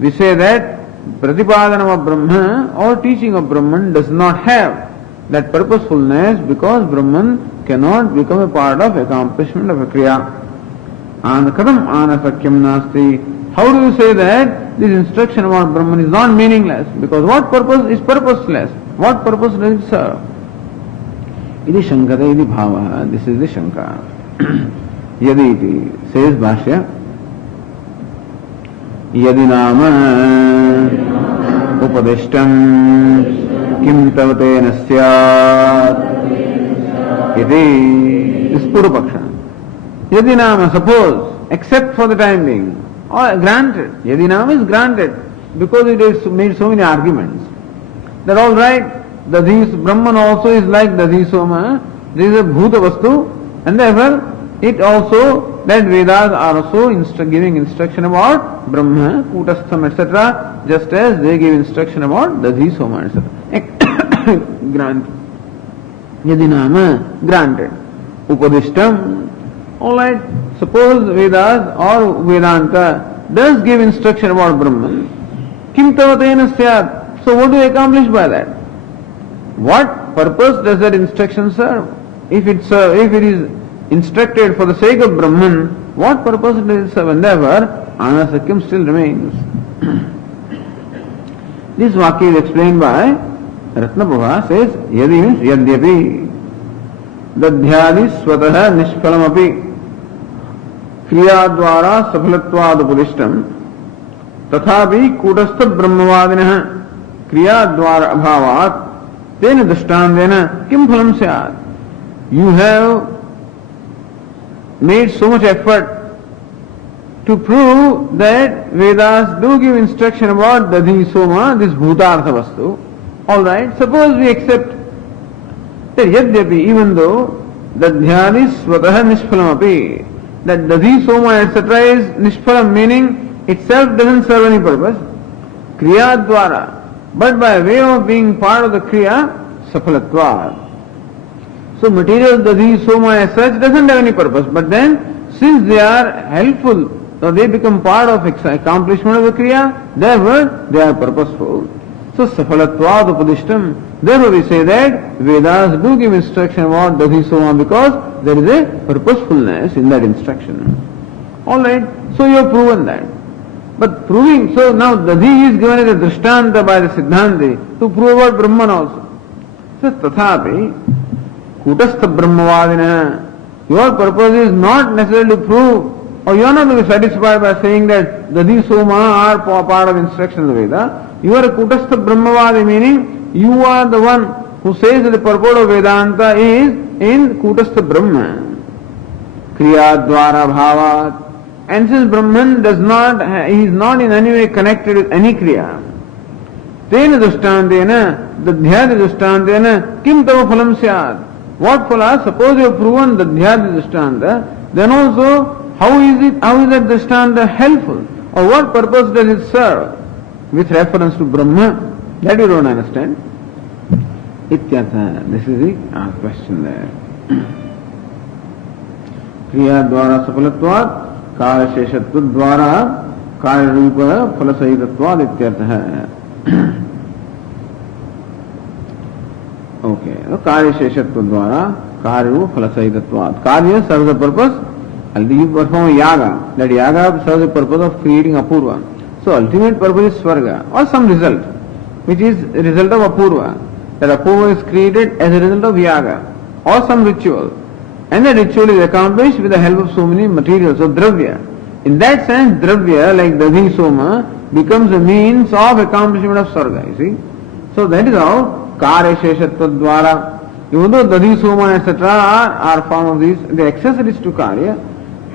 We say that pratipadanam of Brahma or teaching of Brahman does not have that purposefulness because Brahman cannot become a part of accomplishment of a kriya. And kadam anasakyam nasti. How do you say that this instruction about Brahman is not meaningless? Because what purpose is purposeless? What purpose does it serve? Iti shankate iti bhava. This is the shanka. Yadi iti says Bhashya. Yadi nama upadishtam kim tavatena syat iti. This is Purupaksha. Yadi nama, suppose, except for the time being, or granted. Yadi nama is granted because it has made so many arguments. That all right, Brahman also is like Dadhi Soma. This is a Bhuta Vastu, and therefore it also, that Vedas are also giving instruction about Brahma, Kutastham etc. just as they give instruction about Dadhi Soma etc. Granted. Yadi nama, granted. Upadishtam. Alright, suppose Vedas or Vedanta does give instruction about Brahman. Kim tavatena syat. So what do you accomplish by that? What purpose does that instruction serve? If it is instructed for the sake of Brahman, what purpose does it serve? And therefore, anasakyam still remains. This Vakya is explained by Ratnaprabha, says, Yadi means Yadyapi. Dadhyadi swataha nishphalamapi. Kriya dwara safalatvad upadishtam. Tathapi kutastha brahmavadinah. Kriya dwara abhavat. Tena dashtandena kim phalam syat. You have made so much effort to prove that Vedas do give instruction about Dadhi Soma, this Bhutartha Vastu. Alright, suppose we accept that Yadyapi, even though Dadhyadi Swataha Nishphalamapi, that Dadhi Soma etc. is Nishphalam, meaning itself doesn't serve any purpose. Kriya Dwara, but by way of being part of the Kriya, Safalatva. So material Dadhi Soma as such doesn't have any purpose, but then since they are helpful, so they become part of accomplishment of the Kriya, therefore they are purposeful. So Safalatvad Upadishtam, therefore we say that Vedas do give instruction about Dadhi Soma because there is a purposefulness in that instruction. Alright, so you have proven that. But proving, so now Dadhi is given as a drishtanta by the Siddhanti to prove about Brahman also. So tathapi, kutastha brahmavadina, your purpose is not necessarily to prove, or you are not to be satisfied by saying that Dadhi Soma are part of instruction of the Veda. You are a kutastha brahmavadi, meaning you are the one who says that the purport of Vedanta is in kutastha Brahma. Kriya dvara bhavat. And since Brahman does not, he is not in any way connected with any Kriya, tena dushtantena, dadhyadi dushtantena, kim tava phalam syad? What phala? Suppose you have proven dadhyadi dushtanta, then also how is that dushtanta helpful? Or what purpose does it serve? With reference to Brahma, that you don't understand. Ityatha, this is the question there. Kriya dvara safalatvat, कार्य शेषत्व द्वारा कार्य रूप फल सहितत्वाद इत्यर्थ है. Okay, कार्य शेषत्व द्वारा कार्य रूप फल सहितत्वाद. कार्य serves the purpose. You perform a yaga. That yaga serves the purpose of creating apurva. So ultimate purpose is swarga or some result, which is a result of apurva. That apurva is created as a result of yaga or some ritual. And the ritual is accomplished with the help of so many materials, of dravya. In that sense, dravya, like Dadhi Soma, becomes a means of accomplishment of Sarga, you see. So that is how Karya Sheshatva Dvara, even though Dadhi Soma, etc. are form of these, the accessories to Karya,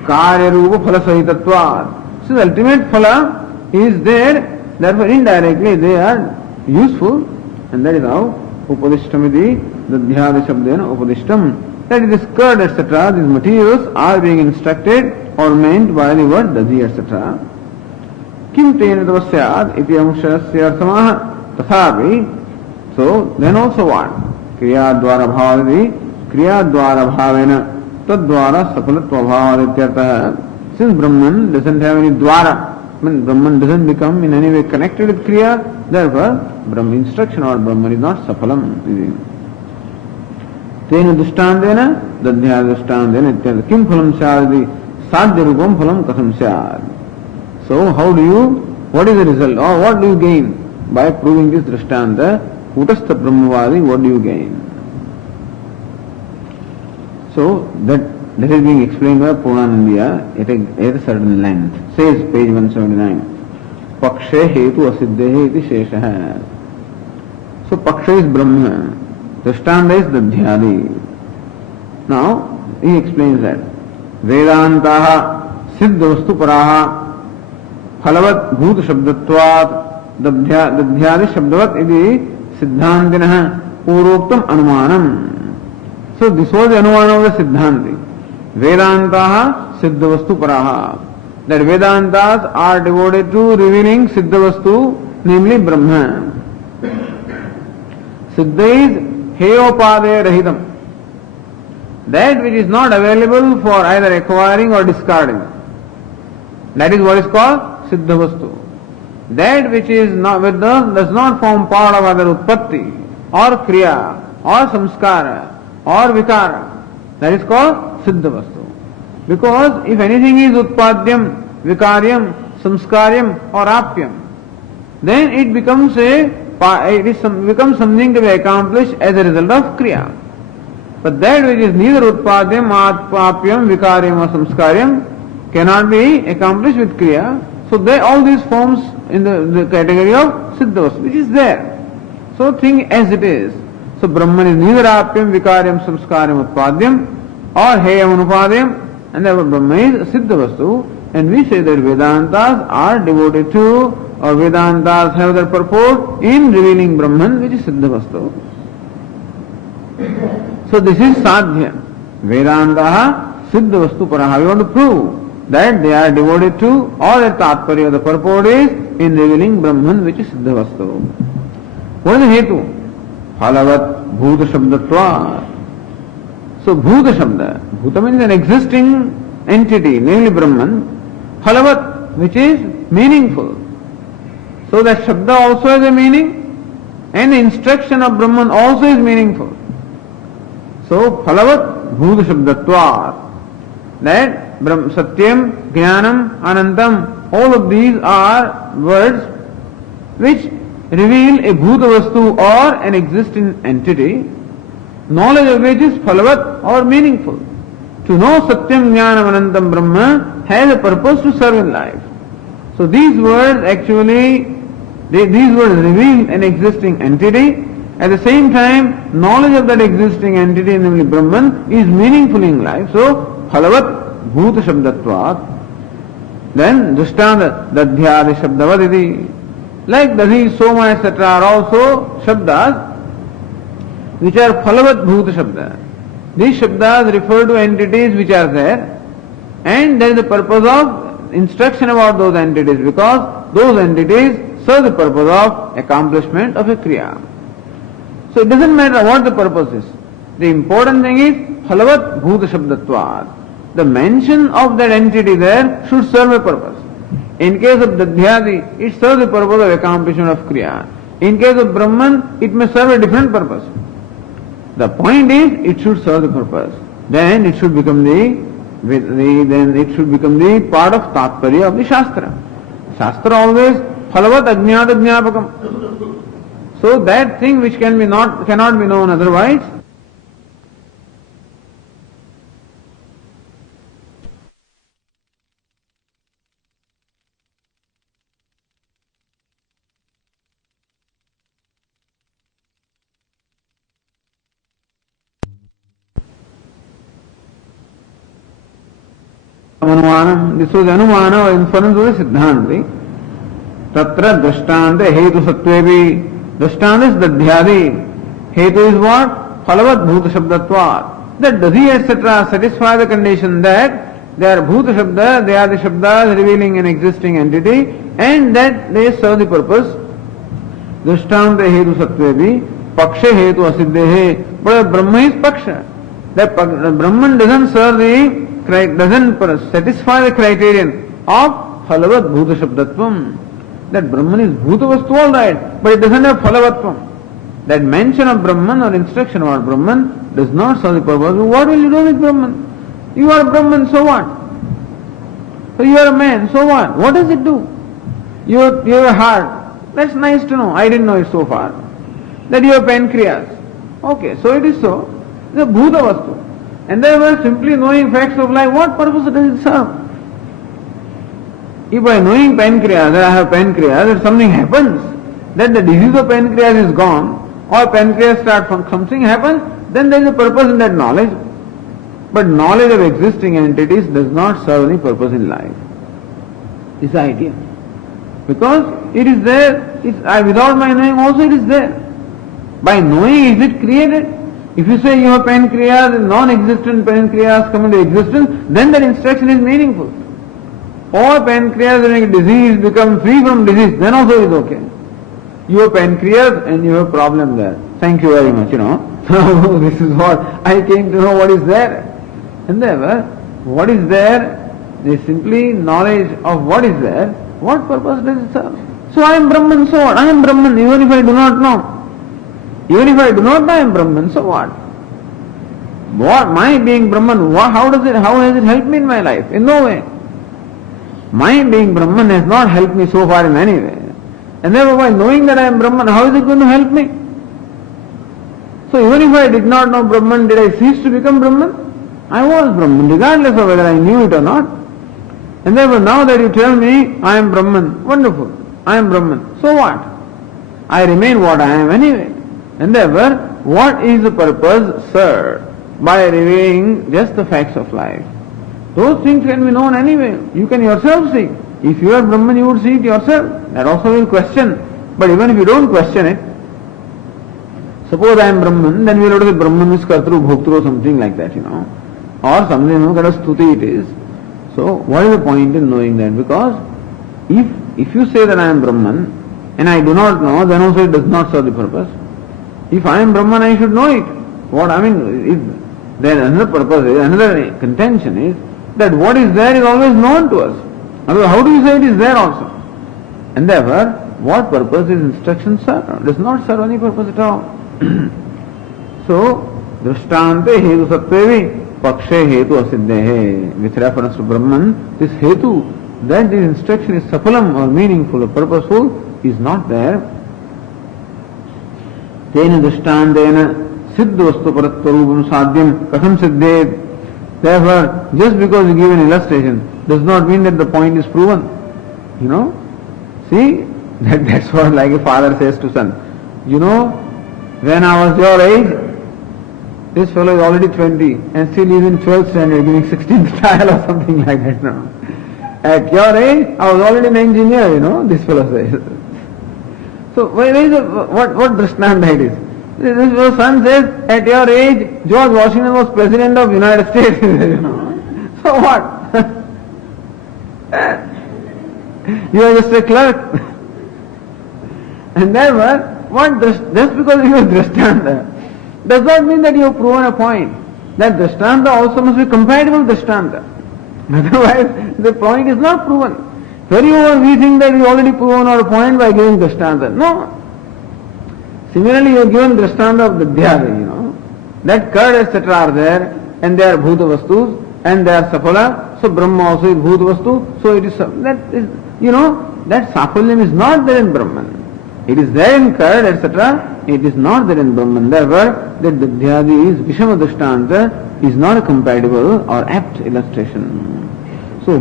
Karya Rupa Phala Sahitatva. So the ultimate Phala is there, therefore indirectly they are useful, and that is how Upadishtamidi, Dadhyadi Shabdena Upadishtam. That is this curd, etc., these materials are being instructed or meant by the word Dadhi, etc. Kim tena tavasyad iti amshasya arthamaha tathapi. So, then also what? Kriya dvara bhavadi, kriya dvara bhavena, tad dvara sapalatva bhavad ityartha. Since Brahman doesn't have any dvara, Brahman doesn't become in any way connected with kriya, therefore, Brahma instruction or Brahman is not sapalam. तेन दुष्टान्तेन दध्या दुष्टान्तेन इत्यादि किम फलम स्यादि साध्य रूपम फलम कथम स्याद. So how do you, what is the result or what do you gain by proving this drishtanta? Kutastha brahmavadi, what do you gain? So that is being explained by Purnanandiya at a certain length. Says page 179. Pakshe hetu asiddhe iti shesha. So paksha is Brahma. Drishtanta is Dadhyadi. Now, he explains that. Vedantaha siddha vastu paraha phalavat bhut shabdatvat dadhyadi shabdavat iti siddhantinaha puroktam anumanam. So, this was the anumanam of the siddhanti. Vedantaha siddha vastu paraha. That Vedantas are devoted to revealing siddha vastu, namely Brahma. Siddha is Heyopade Rahitam. That which is not available for either acquiring or discarding. That is what is called Siddha Vastu. That which is not, does not form part of either Utpatti or Kriya or Samskara or Vikara. That is called Siddha Vastu. Because if anything is Utpadyam, Vikaryam, Samskaryam or Apyam, then it becomes becomes something to be accomplished as a result of Kriya. But that which is neither Utpadyam, Apyam, Vikaryam or Samskaryam cannot be accomplished with Kriya. So all these forms in the category of Siddha Vastu, which is there. So think as it is. So Brahman is neither Apyam, Vikaryam, Samskaryam, Utpadyam or Heyam, Upadyam, and therefore Brahma is Siddha Vastu. And we say that Vedantas are devoted to, or Vedantas have their purport in revealing Brahman, which is Siddha Vastu. So this is Sadhya. Vedantaha Siddha Vastu Paraha. We want to prove that they are devoted to, or their Tatparya, the purport is in revealing Brahman, which is Siddha Vastu. What is the Hetu? Phalavat Bhuta Shabdatva. So Bhuta Shabda, Bhuta means an existing entity, namely Brahman. Phalavat, which is meaningful. So that Shabda also has a meaning, and the instruction of Brahman also is meaningful. So Phalavat Bhuta Shabdatva. That Satyam, Jnanam, Anantam, all of these are words which reveal a Bhuta Vastu or an existing entity, knowledge of which is phalavat or meaningful. To know Satyam, Jnanam, Anantam, Brahma has a purpose to serve in life. So these words actually, these words reveal an existing entity. At the same time, knowledge of that existing entity, namely Brahman, is meaningful in life. So, phalavat bhuta shabdatvat. Then, drishtanta dadhyadi shabdavaditi. Like dadi, soma, etc. are also shabdas which are phalavat bhuta shabda. These shabdas refer to entities which are there, and there is the purpose of instruction about those entities, because those entities serve the purpose of accomplishment of a kriya. So it doesn't matter what the purpose is. The important thing is phalavat bhuta shabdatvat. The mention of that entity there should serve a purpose. In case of dadhyadi, it serves the purpose of accomplishment of kriya. In case of Brahman, it may serve a different purpose. The point is, it should serve the purpose. Then it should become the part of tatparya of the Shastra. Shastra always phalavat ajñāta jñāpakam. So that thing which cannot be known otherwise, Anumanam, this was Anumana or inference of the Siddhanti. Tatra drishtanta hetu sattvevi. Drishtanta is dadhyadi. Hetu is what? Phalavat bhuta shabdatvat. That dadi etc. satisfy the condition that they are bhuta shabda, they are the shabdas revealing an existing entity, and that they serve the purpose. Drishtanta hetu sattvevi. Paksha hetu asiddhehe. But Brahma is paksha. That Brahman doesn't serve doesn't satisfy the criterion of phalavat bhuta shabdatvam. That Brahman is bhuta vastu, all right, but it doesn't have phalavatvam. That mention of Brahman or instruction about Brahman does not serve the purpose. What will you do with Brahman? You are Brahman, so what? So you are a man, so what? What does it do? You have a heart. That's nice to know. I didn't know it so far. That you have pancreas. Okay, so it is so. It's a bhuta vastu. And therefore, simply knowing facts of life, what purpose does it serve? If by knowing pancreas, that I have pancreas, if something happens, that the disease of pancreas is gone, or pancreas starts from something happens, then there is a purpose in that knowledge. But knowledge of existing entities does not serve any purpose in life. It's the idea. Because it is there, without my knowing also it is there. By knowing, is it created? If you say you have pancreas, non-existent pancreas come into existence, then that instruction is meaningful. Or pancreas during a disease become free from disease, then also is okay. You have pancreas and you have problem there. Thank you very much, So this is what I came to know what is there. And therefore, what is there is simply knowledge of what is there. What purpose does it serve? So I am Brahman, so what? I am Brahman even if I do not know. Even if I do not know I am Brahman, so what? What my being Brahman, how has it helped me in my life? In no way. My being Brahman has not helped me so far in any way. And therefore by knowing that I am Brahman, how is it going to help me? So even if I did not know Brahman, did I cease to become Brahman? I was Brahman, regardless of whether I knew it or not. And therefore now that you tell me I am Brahman, wonderful, I am Brahman, so what? I remain what I am anyway. And therefore, what is the purpose served by revealing just the facts of life? Those things can be known anyway. You can yourself see. If you are Brahman, you would see it yourself. That also will question. But even if you don't question it, suppose I am Brahman, then we will have to say Brahman is Kartru, Bhoktru, something like that, Or something, kind of stuti it is. So, what is the point in knowing that? Because if you say that I am Brahman, and I do not know, then also it does not serve the purpose. If I am Brahman, I should know it. Then another purpose is, another contention is, that what is there is always known to us. Otherwise, how do you say it is there also? And therefore, what purpose is instruction serve? It does not serve any purpose at all. So, drishtante hetu sattvevi. pakshe hetu asiddhehe. With reference to Brahman, this hetu, that this instruction is safalam or meaningful or purposeful, is not there. Tena drishtantena siddha vastu paratva rupam sadhyam katham siddhet. Therefore, just because you give an illustration does not mean that the point is proven. You know? See, that's what like a father says to son. You know, when I was your age, this fellow is already 20 and still is in 12th standard giving 16th trial or something like that. No? At your age, I was already an engineer, you know, this fellow says. So, what drishtanta it is? This son says, at your age, George Washington was President of the United States. You know? So what? You are just a clerk. And therefore, just because you have drishtanta, does not mean that you have proven a point. That drishtanta also must be compatible with drishtanta. Otherwise, the point is not proven. Very often we think that we already proven our point by giving drishtanta. No. Similarly, you have given drishtanta of Dadyadi, you know. That curd, etc. are there, and they are bhuta vastus, and they are safala. So Brahma also is bhuta vastu. So it is, that is, you know, that safalyam is not there in Brahman. It is there in curd, etc. It is not there in Brahman. Therefore, that Dadyadi is Vishama Drishtanta is not a compatible or apt illustration. So,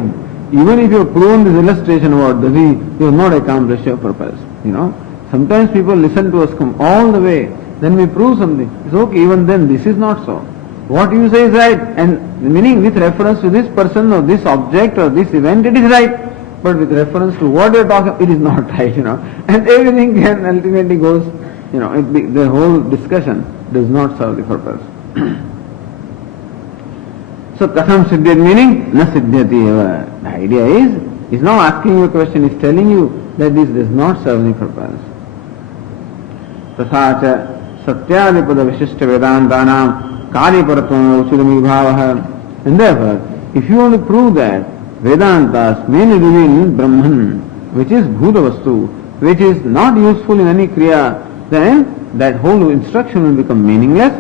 even if you have proven this illustration about Dadi, you have not accomplished your purpose. You know, sometimes people listen to us come all the way, then we prove something. It's okay, even then this is not so. What you say is right, and meaning with reference to this person or this object or this event, it is right. But with reference to what you are talking, it is not right, you know. And everything can ultimately goes, you know, the whole discussion does not serve the purpose. So, katham siddhyat meaning, na siddhyati eva. The idea is, he's not asking you a question, he's telling you that this does not serve the purpose. Tathacha satyadipada vishishta vedantanam karyaparatvam uchudami bhavaha. And therefore, if you want to prove that Vedantas mainly reveal Brahman, which is bhuta vastu, which is not useful in any kriya, then that whole instruction will become meaningless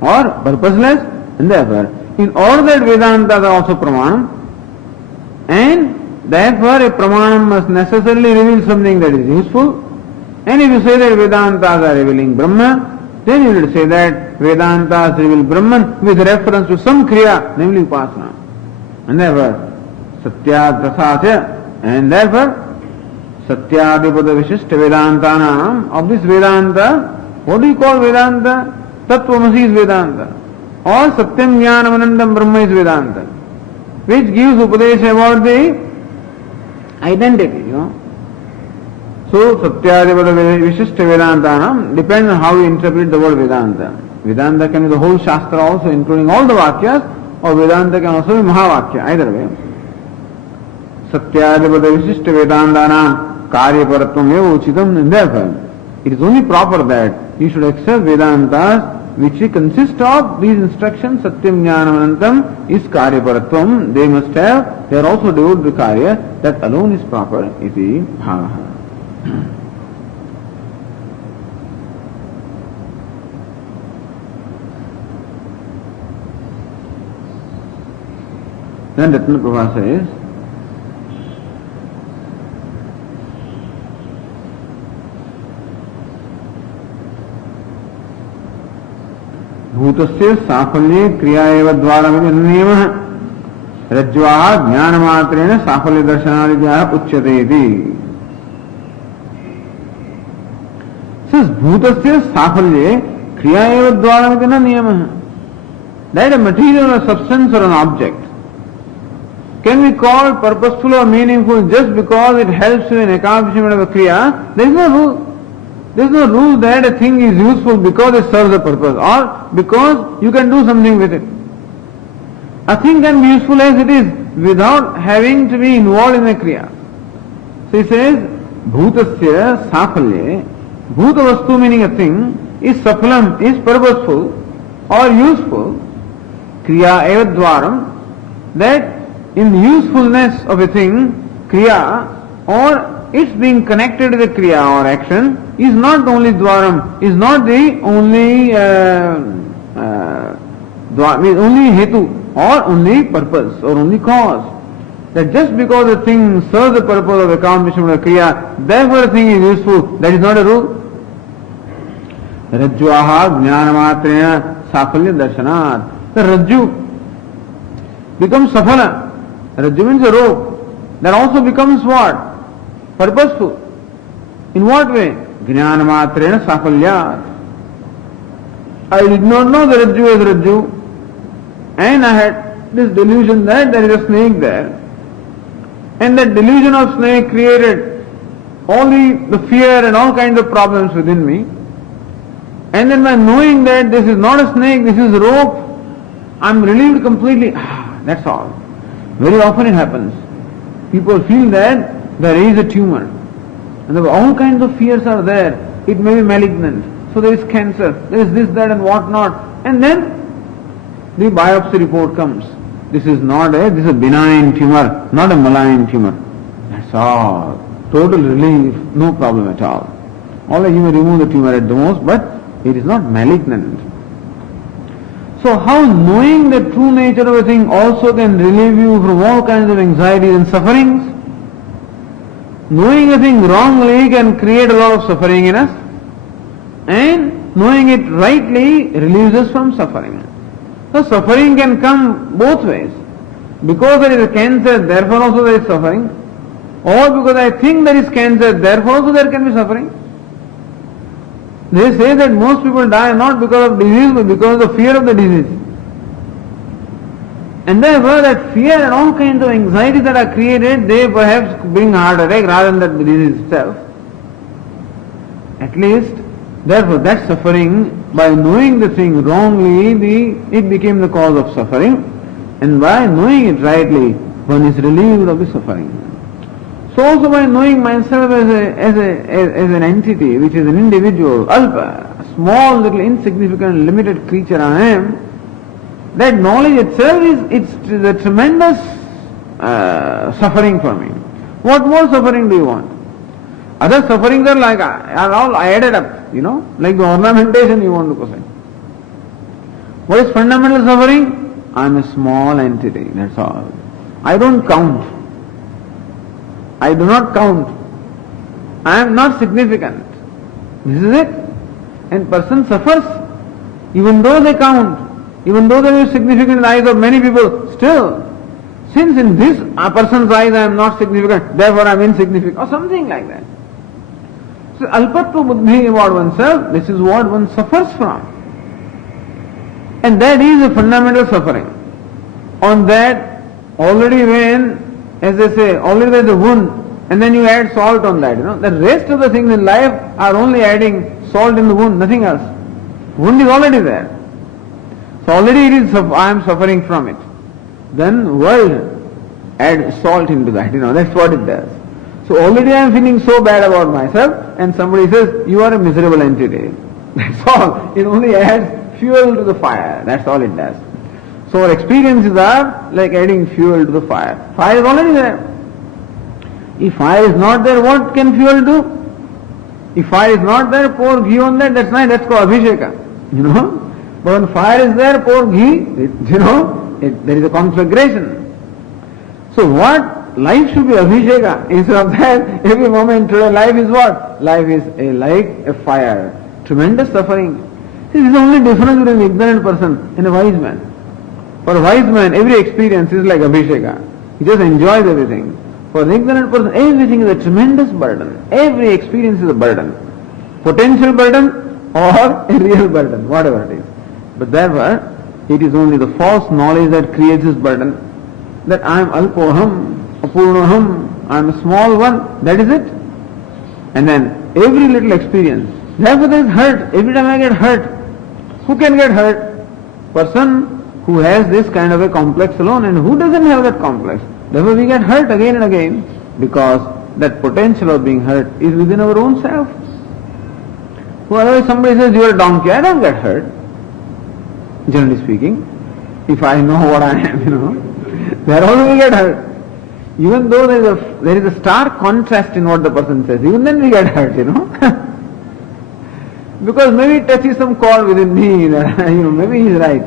or purposeless, and therefore, in order that Vedantas are also pramanam, and therefore a pramanam must necessarily reveal something that is useful, and if you say that Vedantas are revealing Brahma, then you will say that Vedantas reveal Brahman with reference to some kriya, namely upasana. And therefore, Satyad Prasatya, and therefore Satyadipada Vishishta Vedantanam, of this Vedanta, what do you call Vedanta? Tattvamasi is Vedanta, or Satyam Jnanamanandam Brahma is Vedanta, which gives Upadesha about the identity, you know. So Satyadipada Vishishta Vedantanam depends on how you interpret the word Vedanta. Vedanta can be the whole Shastra also, including all the Vakyas, or Vedanta can also be Mahavakya, either way. Satyadipada Vishishta Vedantanam karyaparatvam eva uchitam, and therefore it is only proper that you should accept Vedantas which consist of these instructions. Satyam Jnanamanantam is karyaparatvam, they must have, they are also devoted to karya, that alone is proper, iti bhavaha. Then Ratna Prabha says, भूतस्य साफल्ये क्रिया एव द्वारमिति नियमः रज्ज्वाः ज्ञानमात्रेण साफल्य दर्शनादिभ्यः उच्यते इति. Says bhutasya safalye kriya eva dvaramiti na niyamah. That a material or substance or an object can be called purposeful or meaningful just because it helps you in accomplishment of a kriya. There is no rule. There is no rule that a thing is useful because it serves a purpose or because you can do something with it. A thing can be useful as it is without having to be involved in a kriya. So he says, bhutasya safalye, bhuta vastu meaning a thing, is safalam, is purposeful or useful, kriya eva dvaram, that in the usefulness of a thing, kriya or its being connected to the kriya or action is not the only dwaram, is not the only Dva means only hetu, or only purpose, or only cause. That just because a thing serves the purpose of accomplishment of kriya, therefore a thing is useful. That is not a rule. Rajvaha jnanamatrena safalya darshanat. The Rajju becomes safala. Rajju means a rope. That also becomes what? Purposeful. In what way? Jnanamatrena safalya. I did not know the Rajju is Rajju, and I had this delusion that there is a snake there. And that delusion of snake created all the fear and all kinds of problems within me. And then by knowing that this is not a snake, this is a rope, I am relieved completely. That's all. Very often it happens. People feel that there is a tumor. And all kinds of fears are there. It may be malignant. So there is cancer, there is this, that and what not. And then the biopsy report comes. This is a benign tumor, not a malign tumor. That's all. Total relief, no problem at all. Although you may remove the tumor at the most, but it is not malignant. So how knowing the true nature of a thing also can relieve you from all kinds of anxieties and sufferings? Knowing a thing wrongly can create a lot of suffering in us, and knowing it rightly relieves us from suffering. So suffering can come both ways. Because there is a cancer, therefore also there is suffering. Or because I think there is cancer, therefore also there can be suffering. They say that most people die not because of disease, but because of the fear of the disease. And therefore that fear and all kinds of anxieties that are created, they perhaps bring heart attack rather than that disease itself. At least, therefore that suffering, by knowing the thing wrongly, it became the cause of suffering. And by knowing it rightly, one is relieved of the suffering. So also by knowing myself as an entity, which is an individual, alpa, a small, little, insignificant, limited creature I am, that knowledge itself is a tremendous suffering for me. What more suffering do you want? Other sufferings are all added up, like the ornamentation you want to possess. What is fundamental suffering? I am a small entity, that's all. I don't count. I do not count. I am not significant. This is it. And person suffers even though they count, even though they are significant in the eyes of many people, still, since in this person's eyes I am not significant, therefore I am insignificant, or something like that. So alpatva buddhi about oneself, this is what one suffers from. And that is a fundamental suffering. On that, already when, as they say, already there is a wound, and then you add salt on that, The rest of the things in life are only adding salt in the wound, nothing else. Wound is already there. So already it is, I am suffering from it. Then world add salt into that, that's what it does. So already I am feeling so bad about myself, and somebody says, you are a miserable entity. That's all. It only adds fuel to the fire. That's all it does. So our experiences are like adding fuel to the fire. Fire is already there. If fire is not there, what can fuel do? If fire is not there, pour ghee on that, that's nice, that's called abhisheka. But when fire is there, pour ghee, there is a conflagration. So what? Life should be abhisheka. Instead of that, every moment today, life is what? Life is like a fire. Tremendous suffering. This is the only difference between an ignorant person and a wise man. For a wise man, every experience is like abhisheka. He just enjoys everything. For an ignorant person, everything is a tremendous burden. Every experience is a burden. Potential burden or a real burden, whatever it is. But therefore, it is only the false knowledge that creates this burden. That I am alpoham, apurnaham, I am a small one, that is it. And then every little experience. Therefore there is hurt. Every time I get hurt. Who can get hurt? Person who has this kind of a complex alone, and who doesn't have that complex. Therefore we get hurt again and again, because that potential of being hurt is within our own self. So otherwise somebody says, you are a donkey, I don't get hurt. Generally speaking, if I know what I am, there also we get hurt. Even though there is a stark contrast in what the person says, even then we get hurt, Because maybe it touches some chord within me, maybe he is right.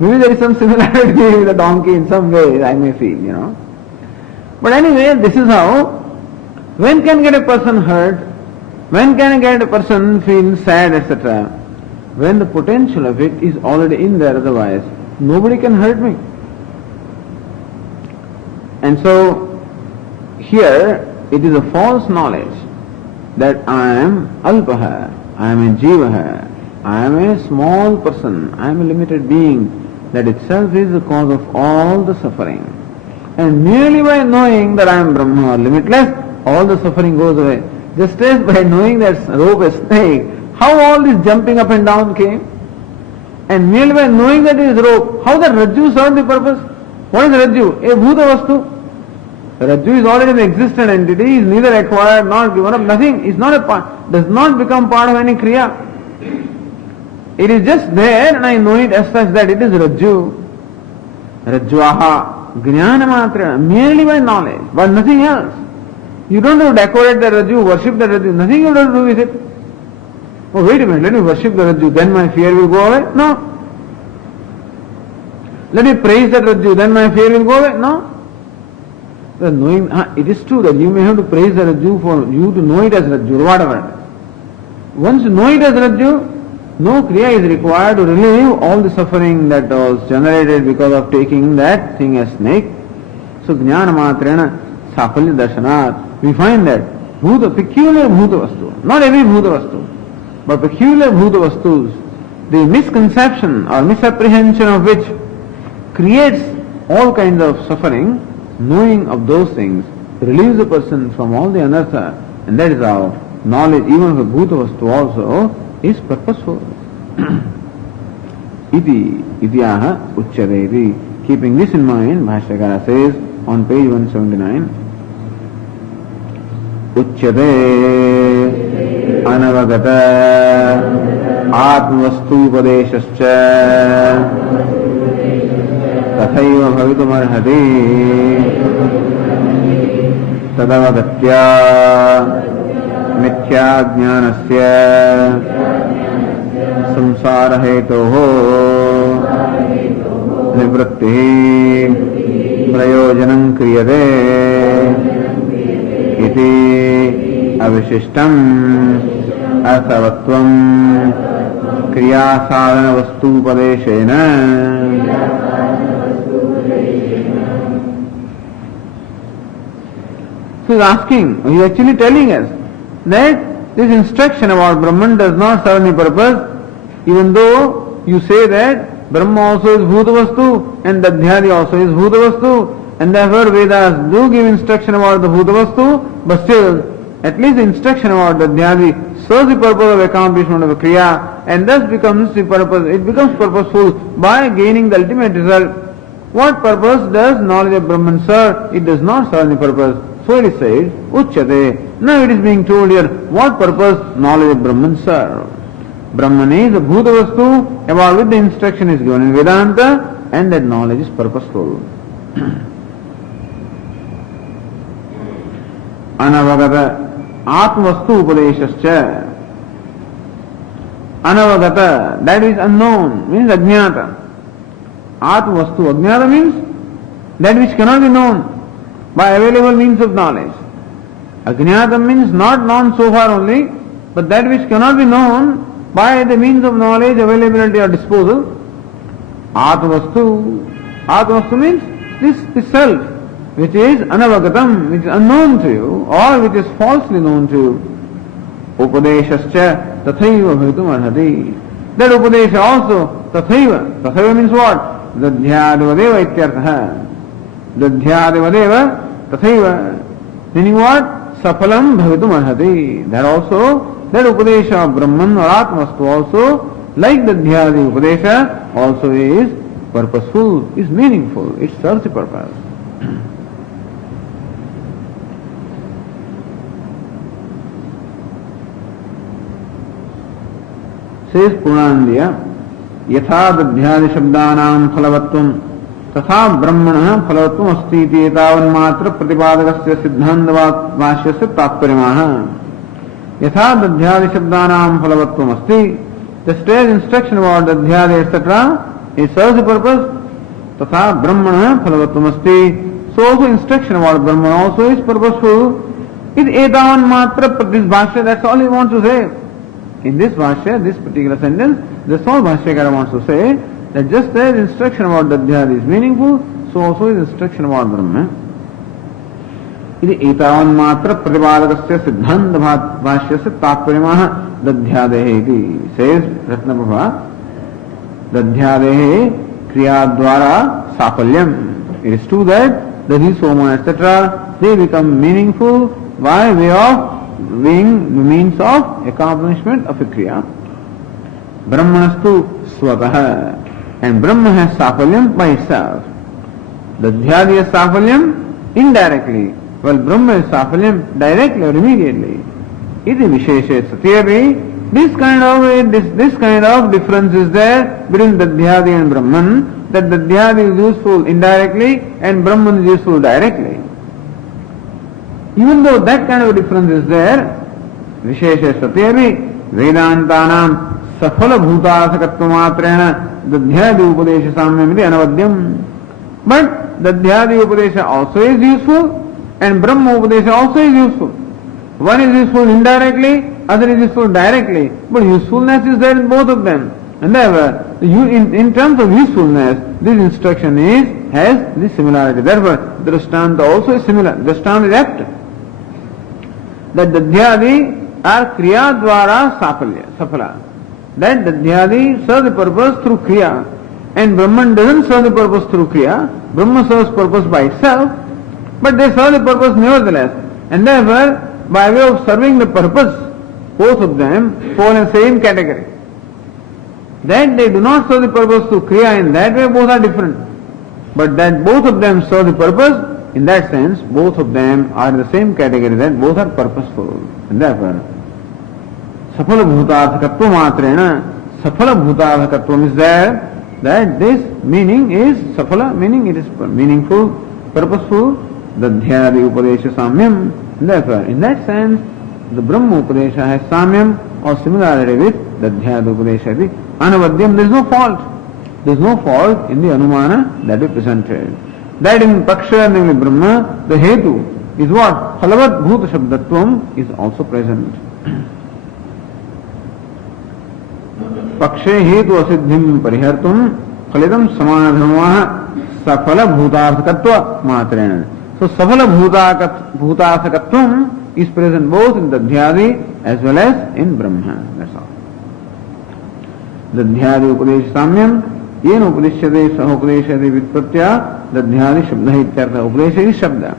Maybe there is some similarity with a donkey in some way, I may feel. But anyway, this is how, when can get a person hurt, when can get a person feel sad, etc. When the potential of it is already in there, otherwise nobody can hurt me. And so, here it is a false knowledge that I am alpaha, I am a jivaha, I am a small person, I am a limited being. That itself is the cause of all the suffering. And merely by knowing that I am Brahma or limitless, all the suffering goes away. Just as by knowing that rope is snake, how all this jumping up and down came? And merely by knowing that it is rope, how the Rajju served the purpose? What is Rajju? A Bhuta Vastu. Rajju is already an existent entity, is neither acquired nor given up, nothing, is not a part, does not become part of any Kriya. It is just there and I know it as such that it is Rajju. Rajvaha, Jnana Matra, merely by knowledge, but nothing else. You don't have to decorate the Rajju, worship the Rajju, nothing you don't do with it. Oh, wait a minute, let me worship the Rajju, then my fear will go away? No. Let me praise that Rajju, then my fear will go away? No. The knowing, it is true that you may have to praise the Rajju for you to know it as Rajju, or whatever. Once you know it as Rajju, no Kriya is required to relieve all the suffering that was generated because of taking that thing as snake. So Jnana Matrena Safalya Darshanat, we find that peculiar Bhuta Vastu, not every Bhuta Vastu, but peculiar Bhuta Vastus, the misconception or misapprehension of which creates all kinds of suffering, knowing of those things relieves the person from all the anartha, and that is how knowledge even of a Bhuta Vastu also is purposeful. Itiyaha uchyadeti. Keeping this in mind, Bhashyakara says on page 179, Uchyade anavagata atmavastu padeshascha tathaiva bhavitumarhati tadavagatya mithya jnanasya संसार हेतोः निवृत्तिः प्रयोजनं क्रियते इति अविशिष्टम् अर्थवत्वं क्रियासाधन वस्तुपदेशेन So he is asking, he is actually telling us that this instruction about Brahman does not serve any purpose. Even though you say that Brahma also is Bhuta Vastu and Dadhyadi also is Bhuta Vastu, and therefore Vedas do give instruction about the Bhuta Vastu, but still, at least the instruction about Dadhyadi serves the purpose of accomplishment of a Kriya, and thus becomes the purpose, it becomes purposeful by gaining the ultimate result. What purpose does knowledge of Brahman serve? It does not serve any purpose. So it is said, Uchyate. Now it is being told here, what purpose knowledge of Brahman serve? Brahman is a Bhuta Vastu about which the instruction is given in Vedanta, and that knowledge is purposeful. Anavagata Atmavastu Upadeshascha. Anavagata, that is unknown, means Ajnata. Atmavastu, Ajnata means that which cannot be known by available means of knowledge. Ajnata means not known so far only, but that which cannot be known by the means of knowledge, availability or disposal. Atmavastu. Atmavastu means this self, which is anavagatam, which is unknown to you, or which is falsely known to you. Upadeshascha tathaiva bhavitum arhati. That upadesha also, tathaiva. Tathaiva means what? Dadhyadevadeva ityartha. Dadhyadevadeva tathaiva. Meaning what? Safalam bhavitum arhati. That also, that Upadesha of Brahman or Atmastu also, like the Dhyadi Upadesha, also is purposeful, is meaningful, it serves the purpose. Says Purnandiya, Yatha Dhyadi Shabdanam Phalavatvam Tatha Brahmana Phalavatvam Asti Iti Etavan Matra Pratipadakasya Siddhanta Vashyasya Tatparimaha. Yatha Dadhyadi Shabdanam Phalavatvam Asti. The stage instruction about Dadhyadi etc. it serves the purpose. Tatha Brahmana Phalavattamasti. So also instruction about Brahman also is purposeful. It etavan matra, this bhashya, that's all he wants to say. In this bhashya, this particular sentence, that's all Bhashyakara wants to say, that just as instruction about Dadhyadi is meaningful, so also is instruction about Brahma. Iti etavan matra pratipadakasya siddhanta bhashyasya tatparimah Dadhyadehe iti. Says Ratnaprabha, Dadhyadehe kriya dwara safalyam. It is true that the Soma, etc., they become meaningful by way of being the means of accomplishment of a kriya. Brahmanastu swataha, and Brahma has safalyam by itself. Dadhyadi has safalyam indirectly, while Brahma has safalyam directly or immediately. Iti visheshe satyavi, this kind of difference is there between Dadhyadi and Brahman, that Dadhyadi is useful indirectly and Brahman is useful directly. Even though that kind of difference is there, visheshe satyavi, Vedantanam safala bhutasakatva matrena Dadhyadi upadesha samyam iti anavadyam. But Dadhyadi upadesha also is useful and Brahma upadesha also is useful. One is useful indirectly, other is useful directly, but usefulness is there in both of them. And therefore, in terms of usefulness, this instruction has this similarity. Therefore, the Drishtanta also is similar. The Drishtanta is apt. That Dadhyadi are Kriya Dwara Safala. That Dadhyadi serve the purpose through Kriya, and Brahman doesn't serve the purpose through Kriya. Brahma serves purpose by itself, but they serve the purpose nevertheless. And therefore, by way of serving the purpose, both of them fall in the same category. That they do not serve the purpose through Kriya, in that way both are different. But that both of them serve the purpose, in that sense, both of them are in the same category, that both are purposeful. And therefore, Safala Bhutarthakatva Matrena, Safala Bhutarthakatvam is there, that this meaning is Safala, meaning it is meaningful, purposeful, Dadhyadi Upadesha Samyam. And therefore, in that sense, the Brahma Upadesha has Samyam or similarity with Dadhyadi Upadesha. Anavadyam, there is no fault. There is no fault in the Anumana that we presented. That in Paksha, namely Brahma, the Hetu is what? Phalavat Bhuta Shabdatvam is also present. Pakshe Hetu Asiddhim Parihartum Phalitam Samanadharmaha Safala Bhutarthakatva Matrena. So Safala Bhutarthakatvam is present both in Dadhyadi as well as in Brahma. That's all. Dadhyadi Upadesha Samyam Yen Upadeshyate Sahopadeshyate Vitpratya Dadhyadi Shabda Ityartha. Upadesha is Shabda.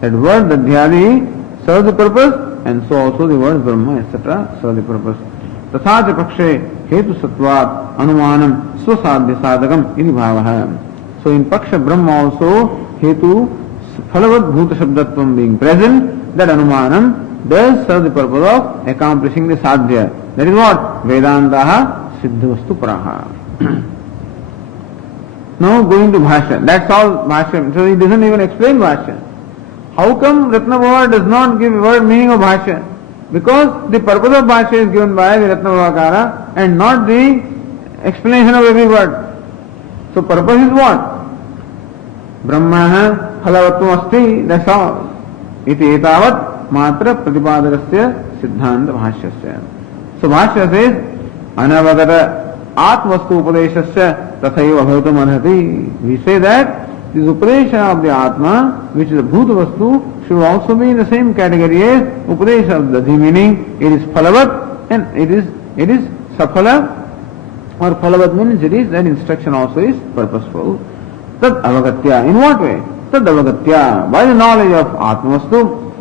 That word Dadhyadi serves the purpose, and so also the word Brahma, etc. serve the purpose. Tathacha Pakshe Hetu Satvat Anumanam Swasadhya Sadhakam iti bhavaha. So in Paksha Brahma also Hetu Phalavat Bhuta Shabdatvam being present, that Anumanam does serve the purpose of accomplishing the Sadhya. That is what? Vedantaha Siddhavastu Paraha. Now going to Bhashya. That's all Bhashya. So he doesn't even explain Bhashya. How come Ratnabhava does not give word meaning of Bhashya? Because the purpose of Bhashya is given by the Ratnabhavakara and not the explanation of every word. So purpose is what? Brahma Phalavatvam Asti, that's all. Iti etavat matra pratipadakasya siddhanta bhashyasya. So Bhashya says, Anavagata Atmastu Upadeshasya Tathaiva Bhavatam Arhati. We say that this Upadesha of the Atma, which is a Bhuta Vastu, should also be in the same category as Upadesha of Dadhi, meaning it is Phalavat and it is Safala, or Phalavat means it is, that instruction also is purposeful. Tad Avagatya. In what way? Tad Avagatya. By the knowledge of Atma Vastu,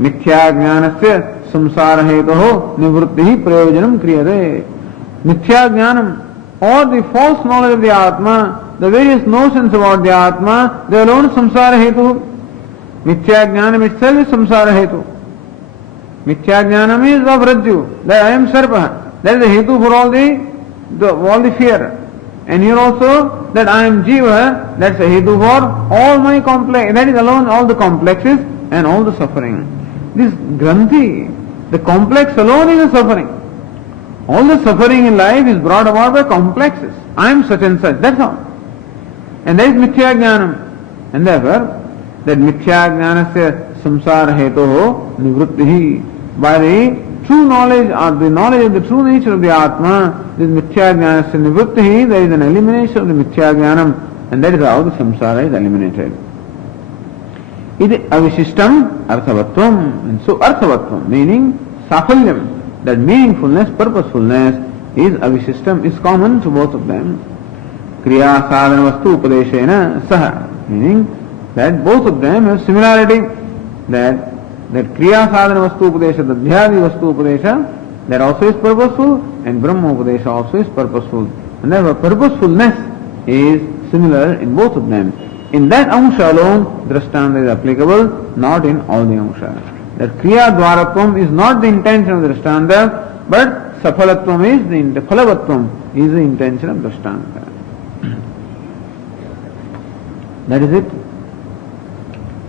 Mithya Jnanasya Samsara Hetoho Nivrittihi Prayojanam Kriyate. Mithya Jnanam, or the false knowledge of the Atma, the various notions about the Atma, they alone samsara hetu. Mithya Jnanam itself is samsara hetu. Mithya Jnanam is of Rajju, that I am Sarpa. That is the hetu for all the fear. And here also, that I am Jiva, that's a hetu for all my complex, that is alone all the complexes and all the suffering. This Granthi, the complex alone is a suffering. All the suffering in life is brought about by complexes. I am such and such, that's all. And that is mithya jnanam. And therefore, that mithya jnanasya samsara hetoho nivrittihi. By the true knowledge or the knowledge of the true nature of the Atma, this mithya jnanasya nivrittihi, there is an elimination of the mithya jnanam, and that is how the samsara is eliminated. Iti avishishtam arthavatvam. And so arthavatvam, meaning safalyam, that meaningfulness, purposefulness is avishishtam, is common to both of them. Kriya sadhana vastu upadeshena saha, meaning that both of them have similarity, that kriya sadhana vastu upadesha, dadhyadi vastu upadesha, that also is purposeful, and Brahma upadesha also is purposeful. And therefore purposefulness is similar in both of them. In that amsha alone, drashtanta is applicable, not in all the amsha. That kriya dvaratvam is not the intention of the drashtanta, but safalatvam is the phalavatvam is the intention of drashtanta. That is it.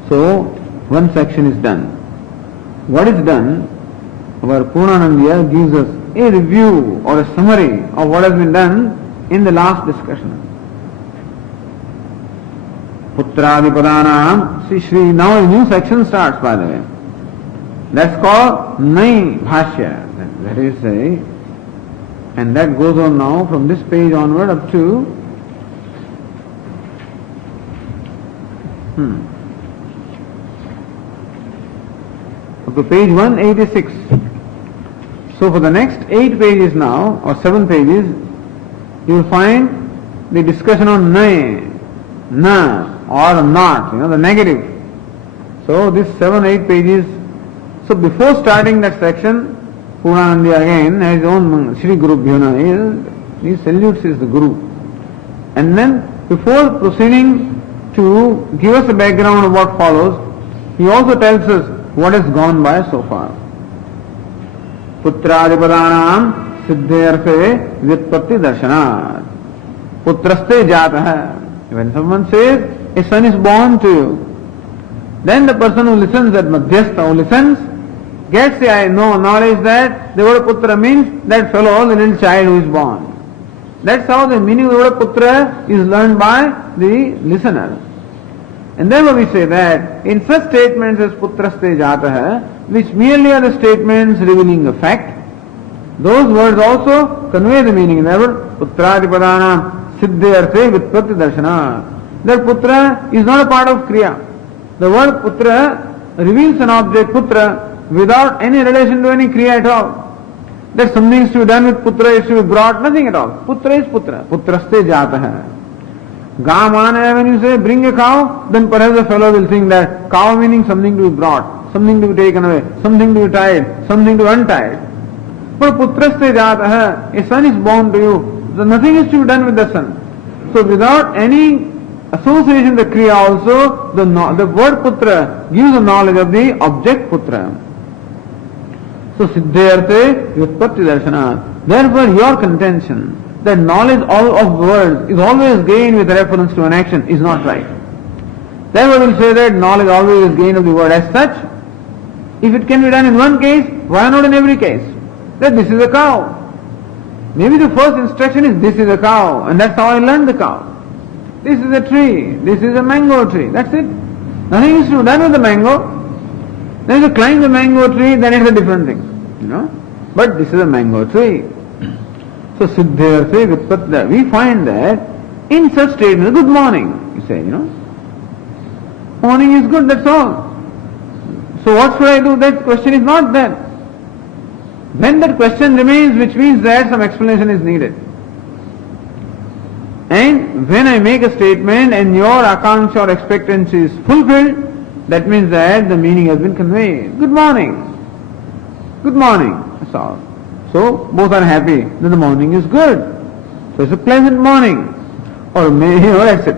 So, one section is done. What is done? Our Purnanandiya gives us a review or a summary of what has been done in the last discussion. Putradipadanam. See, now a new section starts, by the way. That's called Nai Bhashya. That is and that goes on now from this page onward up to up to page 186. So for the next 8 pages now, or 7 pages, you will find the discussion on Nai, Na, or not, the negative. So this 7-8 pages. So before starting that section, Purnanandiya again has his own Shri Guru Bhyuna, he salutes is the Guru. And then before proceeding to give us a background of what follows, he also tells us what has gone by so far. Putradipadanam siddhyarthe vyutpatti darshanat. Putraste jataha. When someone says, a son is born to you, then the person who listens, that madhyastha who listens, gets the knowledge that the word putra means that fellow, the little child who is born. That's how the meaning of the word putra is learned by the listener. And therefore we say that in such statements as putraste jataha, which merely are the statements revealing a fact, those words also convey the meaning. Therefore, putradipadanam siddhyarthe vyutpatti darshana. That putra is not a part of kriya. The word putra reveals an object, putra, without any relation to any kriya at all. That something is to be done with putra, is to be brought, nothing at all. Putra is putra. Putraste jataha. Gamana, when you say bring a cow, then perhaps the fellow will think that cow meaning something to be brought, something to be taken away, something to be tied, something to be untied. But putraste jataha, a son is born to you, so nothing is to be done with the son. So without any association with the kriya also, the word putra gives a knowledge of the object putra. So siddhyarthe vyutpatti darshana. Therefore your contention that knowledge of words is always gained with reference to an action is not right. Therefore we'll say that knowledge always is gained of the word as such. If it can be done in one case, why not in every case? That this is a cow. Maybe the first instruction is this is a cow, and that's how I learned the cow. This is a tree, this is a mango tree, that's it. Nothing is to be done with the mango. Then if you climb the mango tree, then it's a different thing, But this is a mango tree. So siddhyarthe vyutpatti, we find that in such statements, good morning, you say, Morning is good, that's all. So what should I do? That question is not there. Then that question remains, which means that some explanation is needed. And when I make a statement and your akanksha or expectancy is fulfilled, that means that the meaning has been conveyed. Good morning. Good morning. That's all. So both are happy that the morning is good. So it's a pleasant morning. Or that's it.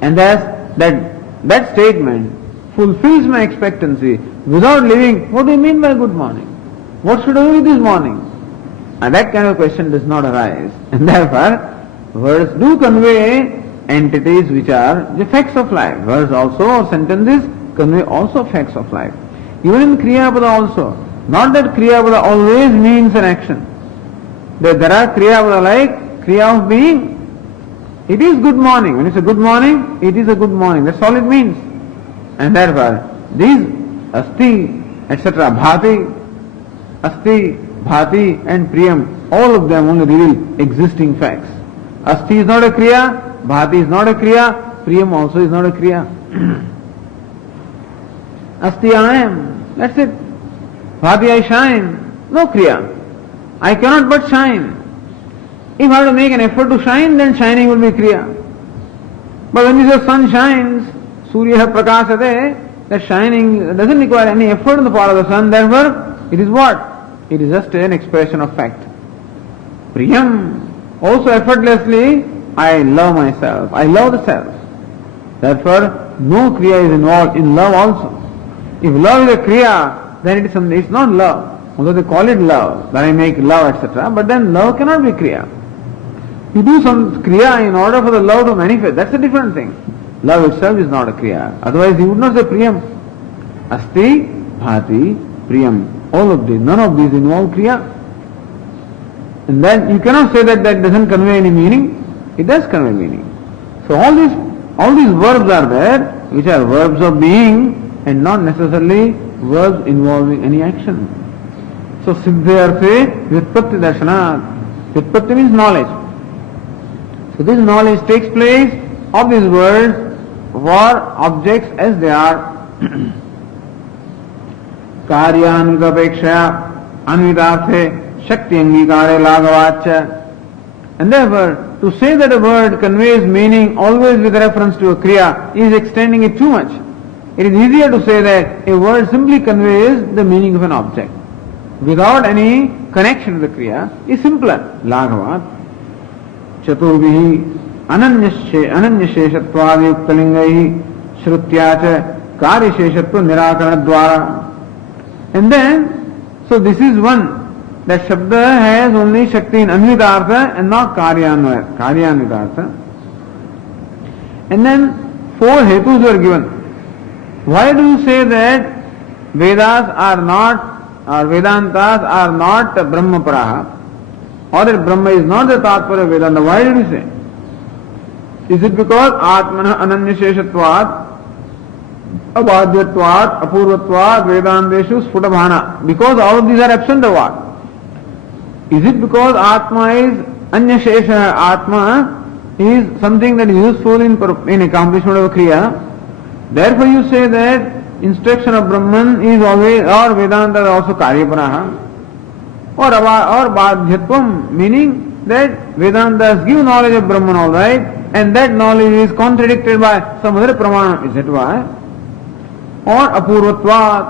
And that statement fulfills my expectancy without leaving, what do you mean by good morning? What should I do with this morning? And that kind of question does not arise. And therefore, words do convey entities which are the facts of life. Words also or sentences convey also facts of life. Even in Kriya Pada also, Not that Kriya Pada always means an action. There are Kriya Pada like Kriya of being. It is good morning. When it's a good morning, it is a good morning. That's all it means. And therefore, these Asti, etc., Bhati, Asti, Bhati and Priyam, all of them only reveal existing facts. Asti is not a Kriya, Bhati is not a Kriya, Priyam also is not a Kriya. Asti I am, that's it. Bhati I shine, no Kriya. I cannot but shine. If I have to make an effort to shine, then shining will be Kriya. But when the sun shines, Surya Prakashate, that shining doesn't require any effort on the part of the sun, therefore it is what? It is just an expression of fact. Priyam, also effortlessly, I love myself, I love the self. Therefore, no Kriya is involved in love also. If love is a Kriya, then it's not love. Although they call it love, that I make love, etc. But then love cannot be Kriya. You do some Kriya in order for the love to manifest, that's a different thing. Love itself is not a Kriya. Otherwise you would not say Priyam. Asti, Bhati, Priyam. All of these, none of these involve Kriya. And then you cannot say that doesn't convey any meaning. It does convey meaning. So all these verbs are there, which are verbs of being and not necessarily verbs involving any action. So Siddhyarthe Vyutpatti Darshanat. Vyutpatti means knowledge. So this knowledge takes place of these words for objects as they are. Karyanvitapeksha Anvitarthe Shakti Angikare Lagavacha. And therefore, to say that a word conveys meaning always with reference to a Kriya is extending it too much. It is easier to say that a word simply conveys the meaning of an object without any connection to the Kriya is simpler. Laghavat Chaturvihi Ananyasheshatvadi Uktalingaihi Shrutyacha Karyasheshatva Nirakarana Dwara. And then, so this is one, that Shabda has only Shakti in Anvitartha and not Karyanvitartha. And then 4 hetus were given. Why do you say that Vedas are not, or Vedantas are not Brahma Paraha, or that Brahma is not the Tatpara Vedanta? Why did you say? Is it because Atmana Ananyasheshatvat, Abhadyatvat, Apurvatvat, Vedanteshu, Sfutabhana? Because all of these are absent or what? Is it because Atma is Anyashesha? Atma is something that is useful in accomplishment of a Kriya. Therefore you say that instruction of Brahman is always, or Vedanta is also Karyaparaha, or Badhyatvam, meaning that Vedantas give knowledge of Brahman, alright, and that knowledge is contradicted by some other Pramana. Is that why? Or Apurvatvat,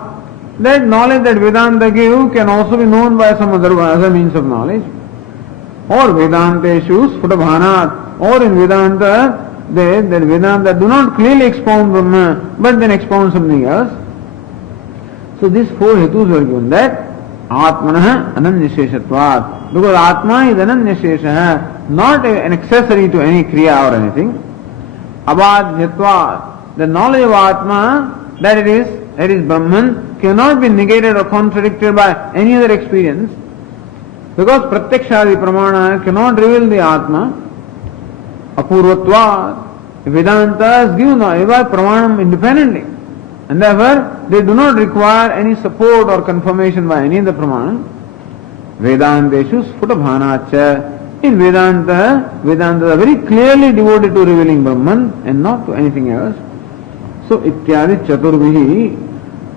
that knowledge that Vedanta give can also be known by some other means of knowledge. Or Vedanteshu Sfutabhanat, or in Vedanta, that Vedanta do not clearly expound Brahma, but then expound something else. So these 4 hetus were given, that Atmanaha Ananyasheshatvat, because Atma is Ananyashesha, not an accessory to any Kriya or anything. Abhadyatvat, the knowledge of Atma, that it is Brahman, cannot be negated or contradicted by any other experience, because Pratyakshadi Pramana cannot reveal the Atma. Apurvatvat, Vedantas give Eva Pramanam independently, and therefore they do not require any support or confirmation by any of the Pramanam. Vedanteshu Sfutabhanacha. In Vedanta, Vedantas are very clearly devoted to revealing Brahman and not to anything else. So Ityadi Chaturvihi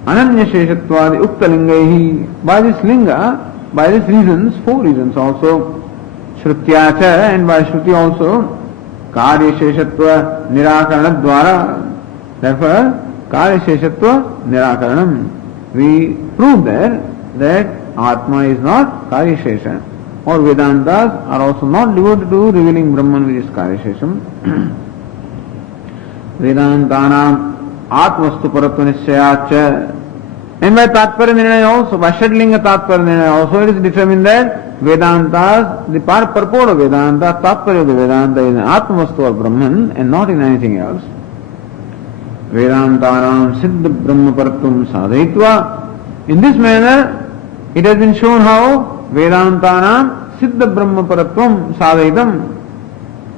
Ananyasheshatvadi Uktalingaihi. By this linga, by these reasons, 4 reasons also, Shrutyacha, and by Shruti also, Karyasheshatva Nirakarana Dwara. Therefore, Karyasheshatva Nirakaranam. We prove there that Atma is not Karyashesha, or Vedantas are also not devoted to revealing Brahman with his Karyashesham. Vedantanam Atmastu Paratva Nishyacha. And by Tatpara Nirnaya also, by Shadlinga Tatpara Nirnaya also, it is determined that Vedantas, the purport of Vedanta, Tatpara of the Vedanta is in Atmavastu or Brahman and not in anything else. Vedantanam Siddha Brahma Paratvam Sadhaitva. In this manner, It has been shown how Vedantanam Siddha Brahma Paratvam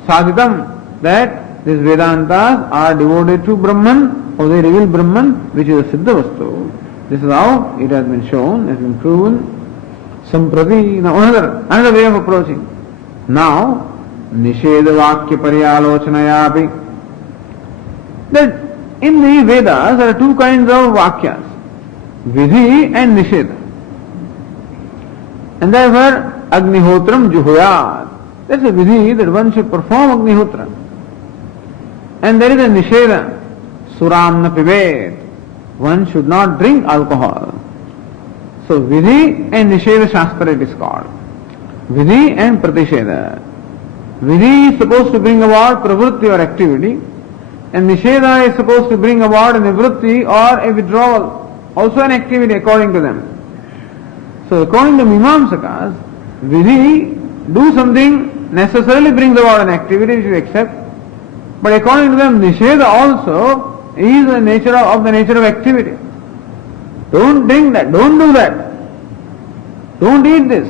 Sadhitam, that these Vedantas are devoted to Brahman, or they reveal Brahman, which is a Siddha Vastu. This is how it has been shown, has been proven. Samprati, now another way of approaching. Now, Nisheda Vakya Paryalochanayapi. That in the Vedas there are two kinds of Vakyas, Vidhi and Nisheda. And therefore, Agnihotram Juhuyat. That's a Vidhi, that one should perform Agnihotra. And there is a Nisheda, Suramna Pivet. One should not drink alcohol. So Vidhi and Nisheda Shastra it is called. Vidhi and Pratisheda. Vidhi is supposed to bring about pravritti or activity, and Nisheda is supposed to bring about a nivritti or a withdrawal, also an activity according to them. So according to Mimamsakas, Vidhi, do something necessarily brings about an activity which you accept, but according to them, Nisheda also is the nature of activity. Don't drink that, don't do that. Don't eat this.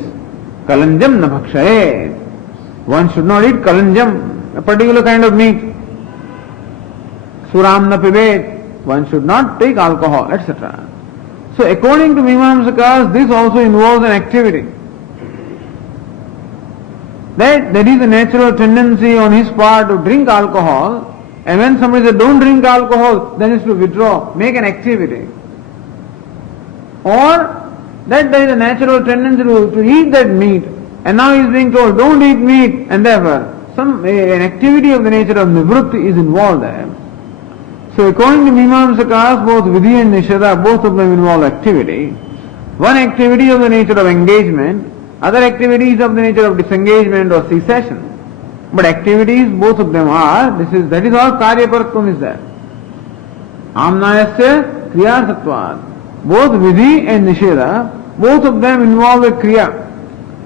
Kalanjam na bhakshaye. One should not eat kalanjam, a particular kind of meat. Suram na pivet. One should not take alcohol, etc. So according to Mimamsakas, this also involves an activity. That there is a natural tendency on his part to drink alcohol, and when somebody says don't drink alcohol, then it's to withdraw, make an activity. Or that there is a natural tendency to eat that meat, and now he is being told don't eat meat, and therefore an activity of the nature of nivritti is involved there. So according to Mimamsakas, both Vidhi and Nisheda, both of them involve activity. One activity of the nature of engagement, other activities of the nature of disengagement or cessation. But activities, both of them are, that is all Karyaparatvam is there. Amnayasya Kriyasattvad. Both Vidhi and Nisheda, both of them involve a Kriya.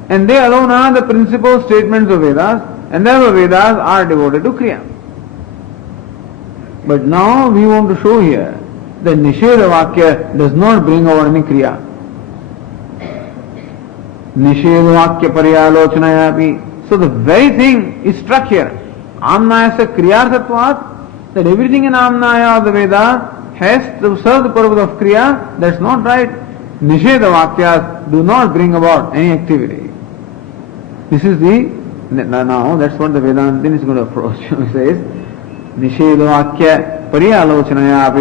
And they alone are the principal statements of Vedas, and therefore Vedas are devoted to Kriya. But now we want to show here that Nisheda Vakya does not bring over any Kriya. Nisheda Vakya Paryalochanayapi. So the very thing is struck here. Amnayasya Kriyarthatvat, that everything in Amnaya of the Veda has to serve the purpose of Kriya. That's not right. Nisheda Vakyas do not bring about any activity. This is now that's what the Vedantin is going to approach. He says, Nisheda Vakya Paryalochanaya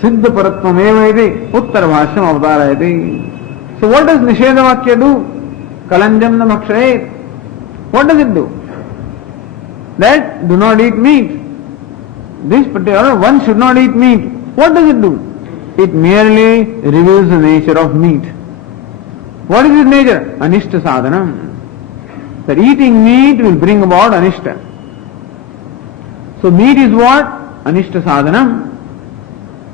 Siddha Paratvam eva iti Uttara Bhashyam Avatarayati. So what does Nisheda Vakya do? Kalanjam na bhakshayet. What does it do? That do not eat meat. This particular one should not eat meat. What does it do? It merely reveals the nature of meat. What is its nature? Anishta sadhanam. That eating meat will bring about anishta. So meat is what? Anishta sadhanam.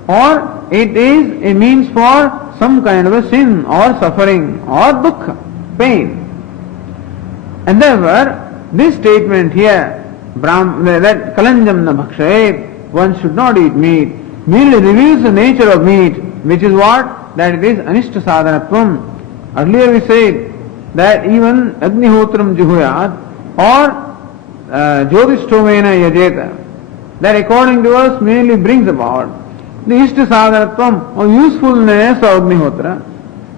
Or it is a means for some kind of a sin or suffering or dukkha, pain. And therefore, this statement here, that kalanjam na bhakshayet, one should not eat meat, merely reveals the nature of meat, which is what? That it is anishta sadhanatvam. Earlier we said that even agnihotram juhuyat or jyotishtomena yajeta, that according to us merely brings about the ishta sadhanatvam or usefulness of agnihotra,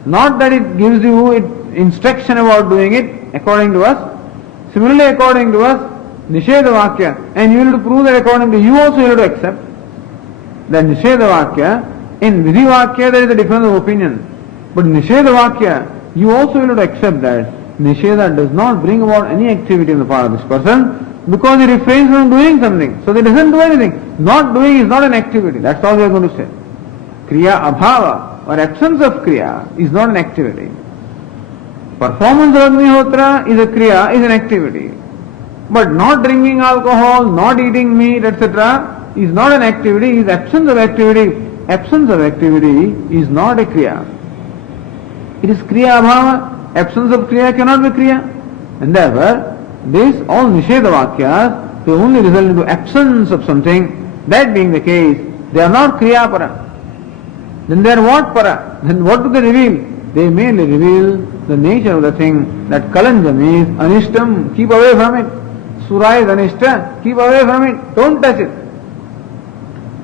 not that it gives you instruction about doing it according to us. Similarly, according to us, Nisheda Vakya, and you will to prove that according to you also you will to accept that Nisheda Vakya, in Vidhi Vakya there is a difference of opinion, but Nisheda Vakya, you also will to accept that Nisheda does not bring about any activity on the part of this person because he refrains from doing something, so he doesn't do anything. Not doing is not an activity, that's all we are going to say. Kriya Abhava or absence of Kriya is not an activity. Performance of Agnihotra is a Kriya, is an activity. But not drinking alcohol, not eating meat, etc. is not an activity, is absence of activity. Absence of activity is not a Kriya. It is Kriya Abhava. Absence of Kriya cannot be Kriya. And therefore, this all Nisheda Vakyas, they only result into absence of something. That being the case, they are not Kriya Para. Then they are what Para? Then what do they reveal? They merely reveal the nature of the thing. That kalanjam is anishtam, keep away from it. Sura is anishta, keep away from it, don't touch it.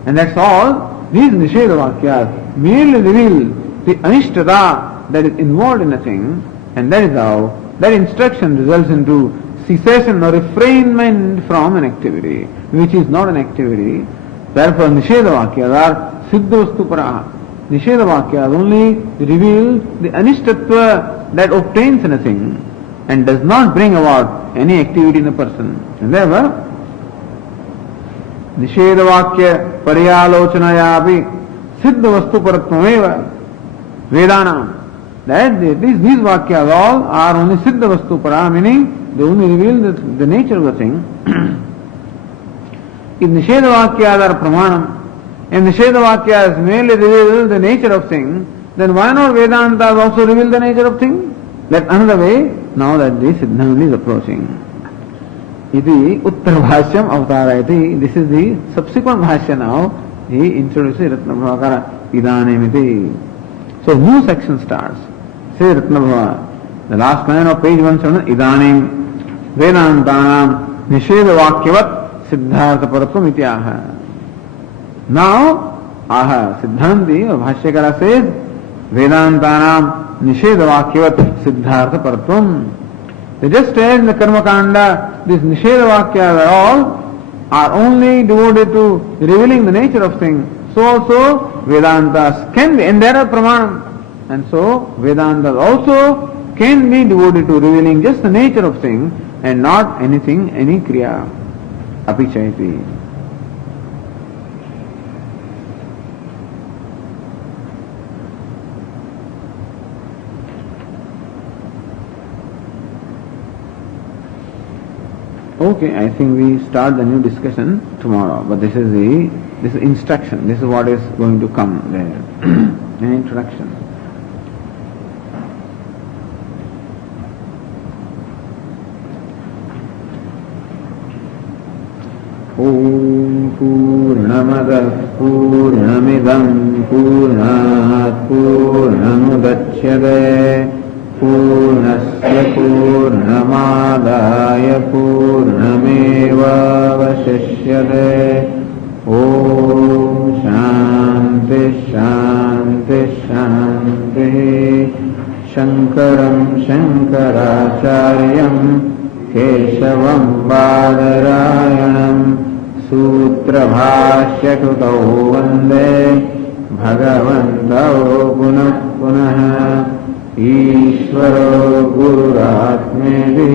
And that's all. These nisheda vakyas merely reveal the anishtata that is involved in a thing, and that is how that instruction results into cessation or refrainment from an activity, which is not an activity. Therefore, nisheda vakyas are siddha vastu paraha. Nisheda vakyas only reveal the anishtatva that obtains in a thing and does not bring about any activity in a person. And therefore, nisheda vakya paryalochanayapi siddha vastu paratmameva vedanam. That these vakyas all are only siddha vastu para, meaning they only reveal the nature of the thing. If nisheda vakyas are pramanam, and nisheda vakyas merely reveal the nature of thing, then why not Vedantas also reveal the nature of thing? That another way, now that the Siddhanta is approaching. Iti Uttara Bhashyam Avatarayati. This is the subsequent Bhashya now. He introduces Ratna Bhavakara Idanimiti. So new section starts. Say Ratna Bhava. The last line of page 107, Idanim Vedantanam Nisheda Vakyavat Siddhartha Paratvam Ityaha. Now, Siddhanti or Bhashyakara says, Vedantanam Nisheda Vakyavat Siddhartha Paratvam. They just as in the Karma Kanda, these Nisheda Vakyas are only devoted to revealing the nature of things. So also Vedantas can be, and there are Pramanam. And so Vedantas also can be devoted to revealing just the nature of things and not anything, any Kriya. Apichayati. Okay, I think we start the new discussion tomorrow, but this is instruction. This is what is going to come there. An introduction. Om Purnamada Purnamidam Purnat Purnamudachyate Purnasya Purnamadaya Purnameva Vasishyate. Om Shanti Shanti Shanti. Shankaram Shankaracharyam Keshavam Badarayanam Sūtra Bhashya Krutau Vande Bhagavantau Punah Punah. Ishvaro Gururatmedi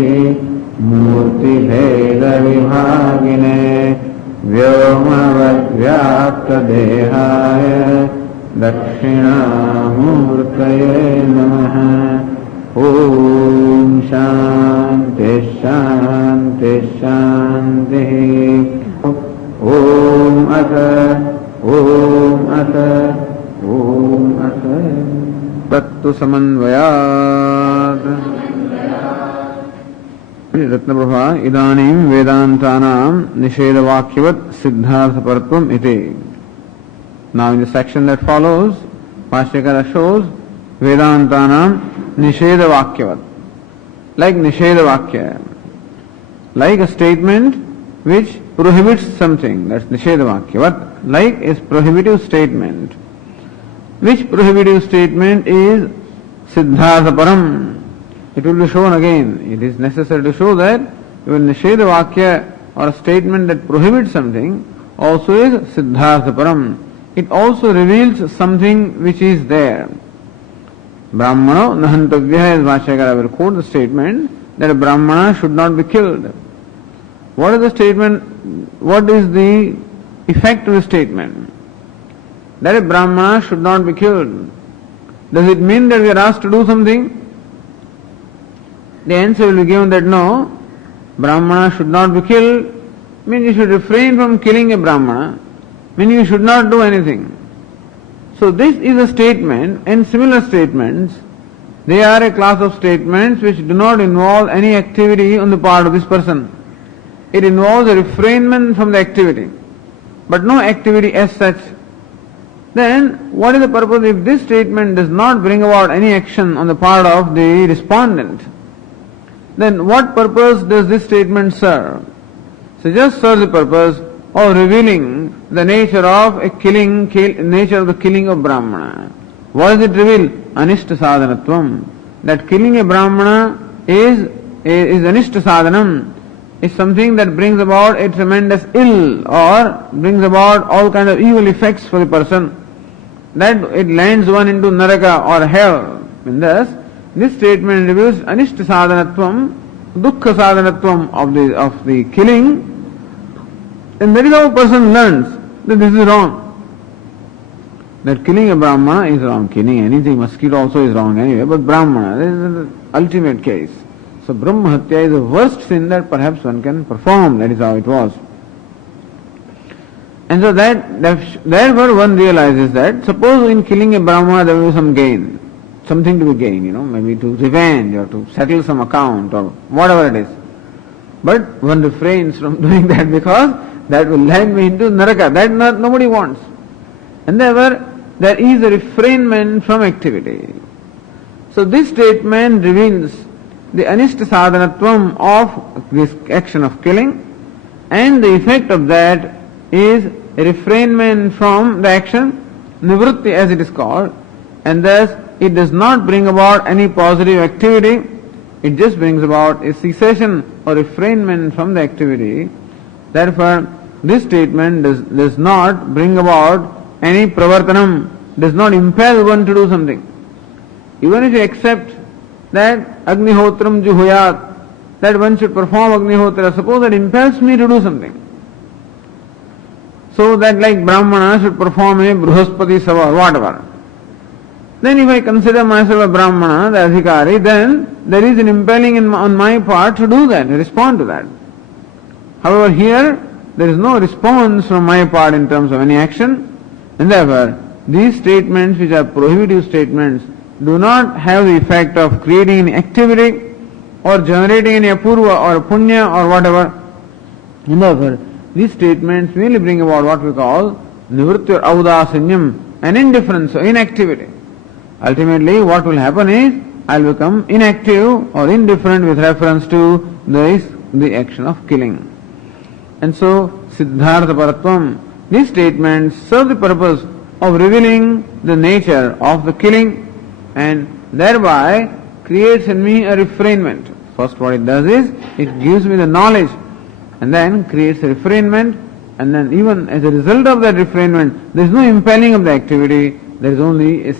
Murti Bheda Vibhagine Vyomavad Vyapta Dehaya Dakshina Murtaye Namaha. Om Shanti Shanti Shanti. Om Ata Om Ata Om Ata Tattu Samanvayat. Ratna Prabha Idanim Vedantanam Nisheda Vakyavat Siddhartha Paratvam Iti. Now in the section that follows, Bhashyakara shows Vedantanam Nisheda Vakyavat. Like Nisheda Vakya. Like a statement which prohibits something. That's Nisheda Vakyavat. Like is prohibitive statement. Which prohibitive statement is Siddhartha Param? It will be shown again. It is necessary to show that even Nisheda Vakya or a statement that prohibits something also is Siddhartha Param. It also reveals something which is there. Brahmano nahantavya, as Bhashyakara will quote the statement that a Brahmana should not be killed. What is the statement? What is the effect of the statement? That a Brahmana should not be killed. Does it mean that we are asked to do something? The answer will be given that no, Brahmana should not be killed, means you should refrain from killing a Brahmana, meaning you should not do anything. So this is a statement, and similar statements, they are a class of statements which do not involve any activity on the part of this person. It involves a refrainment from the activity, but no activity as such. then what is the purpose if this statement does not bring about any action on the part of the respondent? Then what purpose does this statement serve? So just serves the purpose of revealing the nature of a nature of the killing of Brahmana. What does it reveal? Anishta sadhanatvam. That killing a Brahmana is anishta sadhanam, is something that brings about a tremendous ill or brings about all kinds of evil effects for the person. That it lands one into naraka or hell. And thus, this statement reveals anishta sadhanatvam, dukkha sadhanatvam of the killing, and that is how a person learns that this is wrong. That killing a Brahmana is wrong. Killing anything, mosquito also is wrong anyway, but Brahmana, this is the ultimate case. So Brahma Hatya is the worst sin that perhaps one can perform. That is how it was. And so therefore one realizes that suppose in killing a Brahmana there will be some gain, something to be gained, maybe to revenge or to settle some account or whatever it is. But one refrains from doing that because that will land me into naraka. That nobody wants. And therefore there is a refrainment from activity. So this statement reveals the anishta sadhanatvam of this action of killing, and the effect of that is a refrainment from the action, nivritti as it is called, and thus it does not bring about any positive activity, it just brings about a cessation or refrainment from the activity. Therefore, this statement does not bring about any pravartanam, does not impel one to do something. Even if you accept that Agnihotram juhuyat, that one should perform Agnihotra, suppose that impels me to do something. So that like Brahmana should perform a Bruhaspati Sabha, whatever. Then if I consider myself a Brahmana, the Adhikari, then there is an impelling on my part to do that, to respond to that. However, here there is no response from my part in terms of any action, and therefore these statements which are prohibitive statements do not have the effect of creating any activity or generating any apurva or punya or whatever. And therefore, these statements merely bring about what we call nivritti or audasinyam, an indifference or inactivity. Ultimately, what will happen is I will become inactive or indifferent with reference to the action of killing. And so, Siddhartha Paratvam, these statements serve the purpose of revealing the nature of the killing and thereby creates in me a refrainment. First what it does is, it gives me the knowledge and then creates a refrainment, and then even as a result of that refrainment, there is no impelling of the activity, there is only a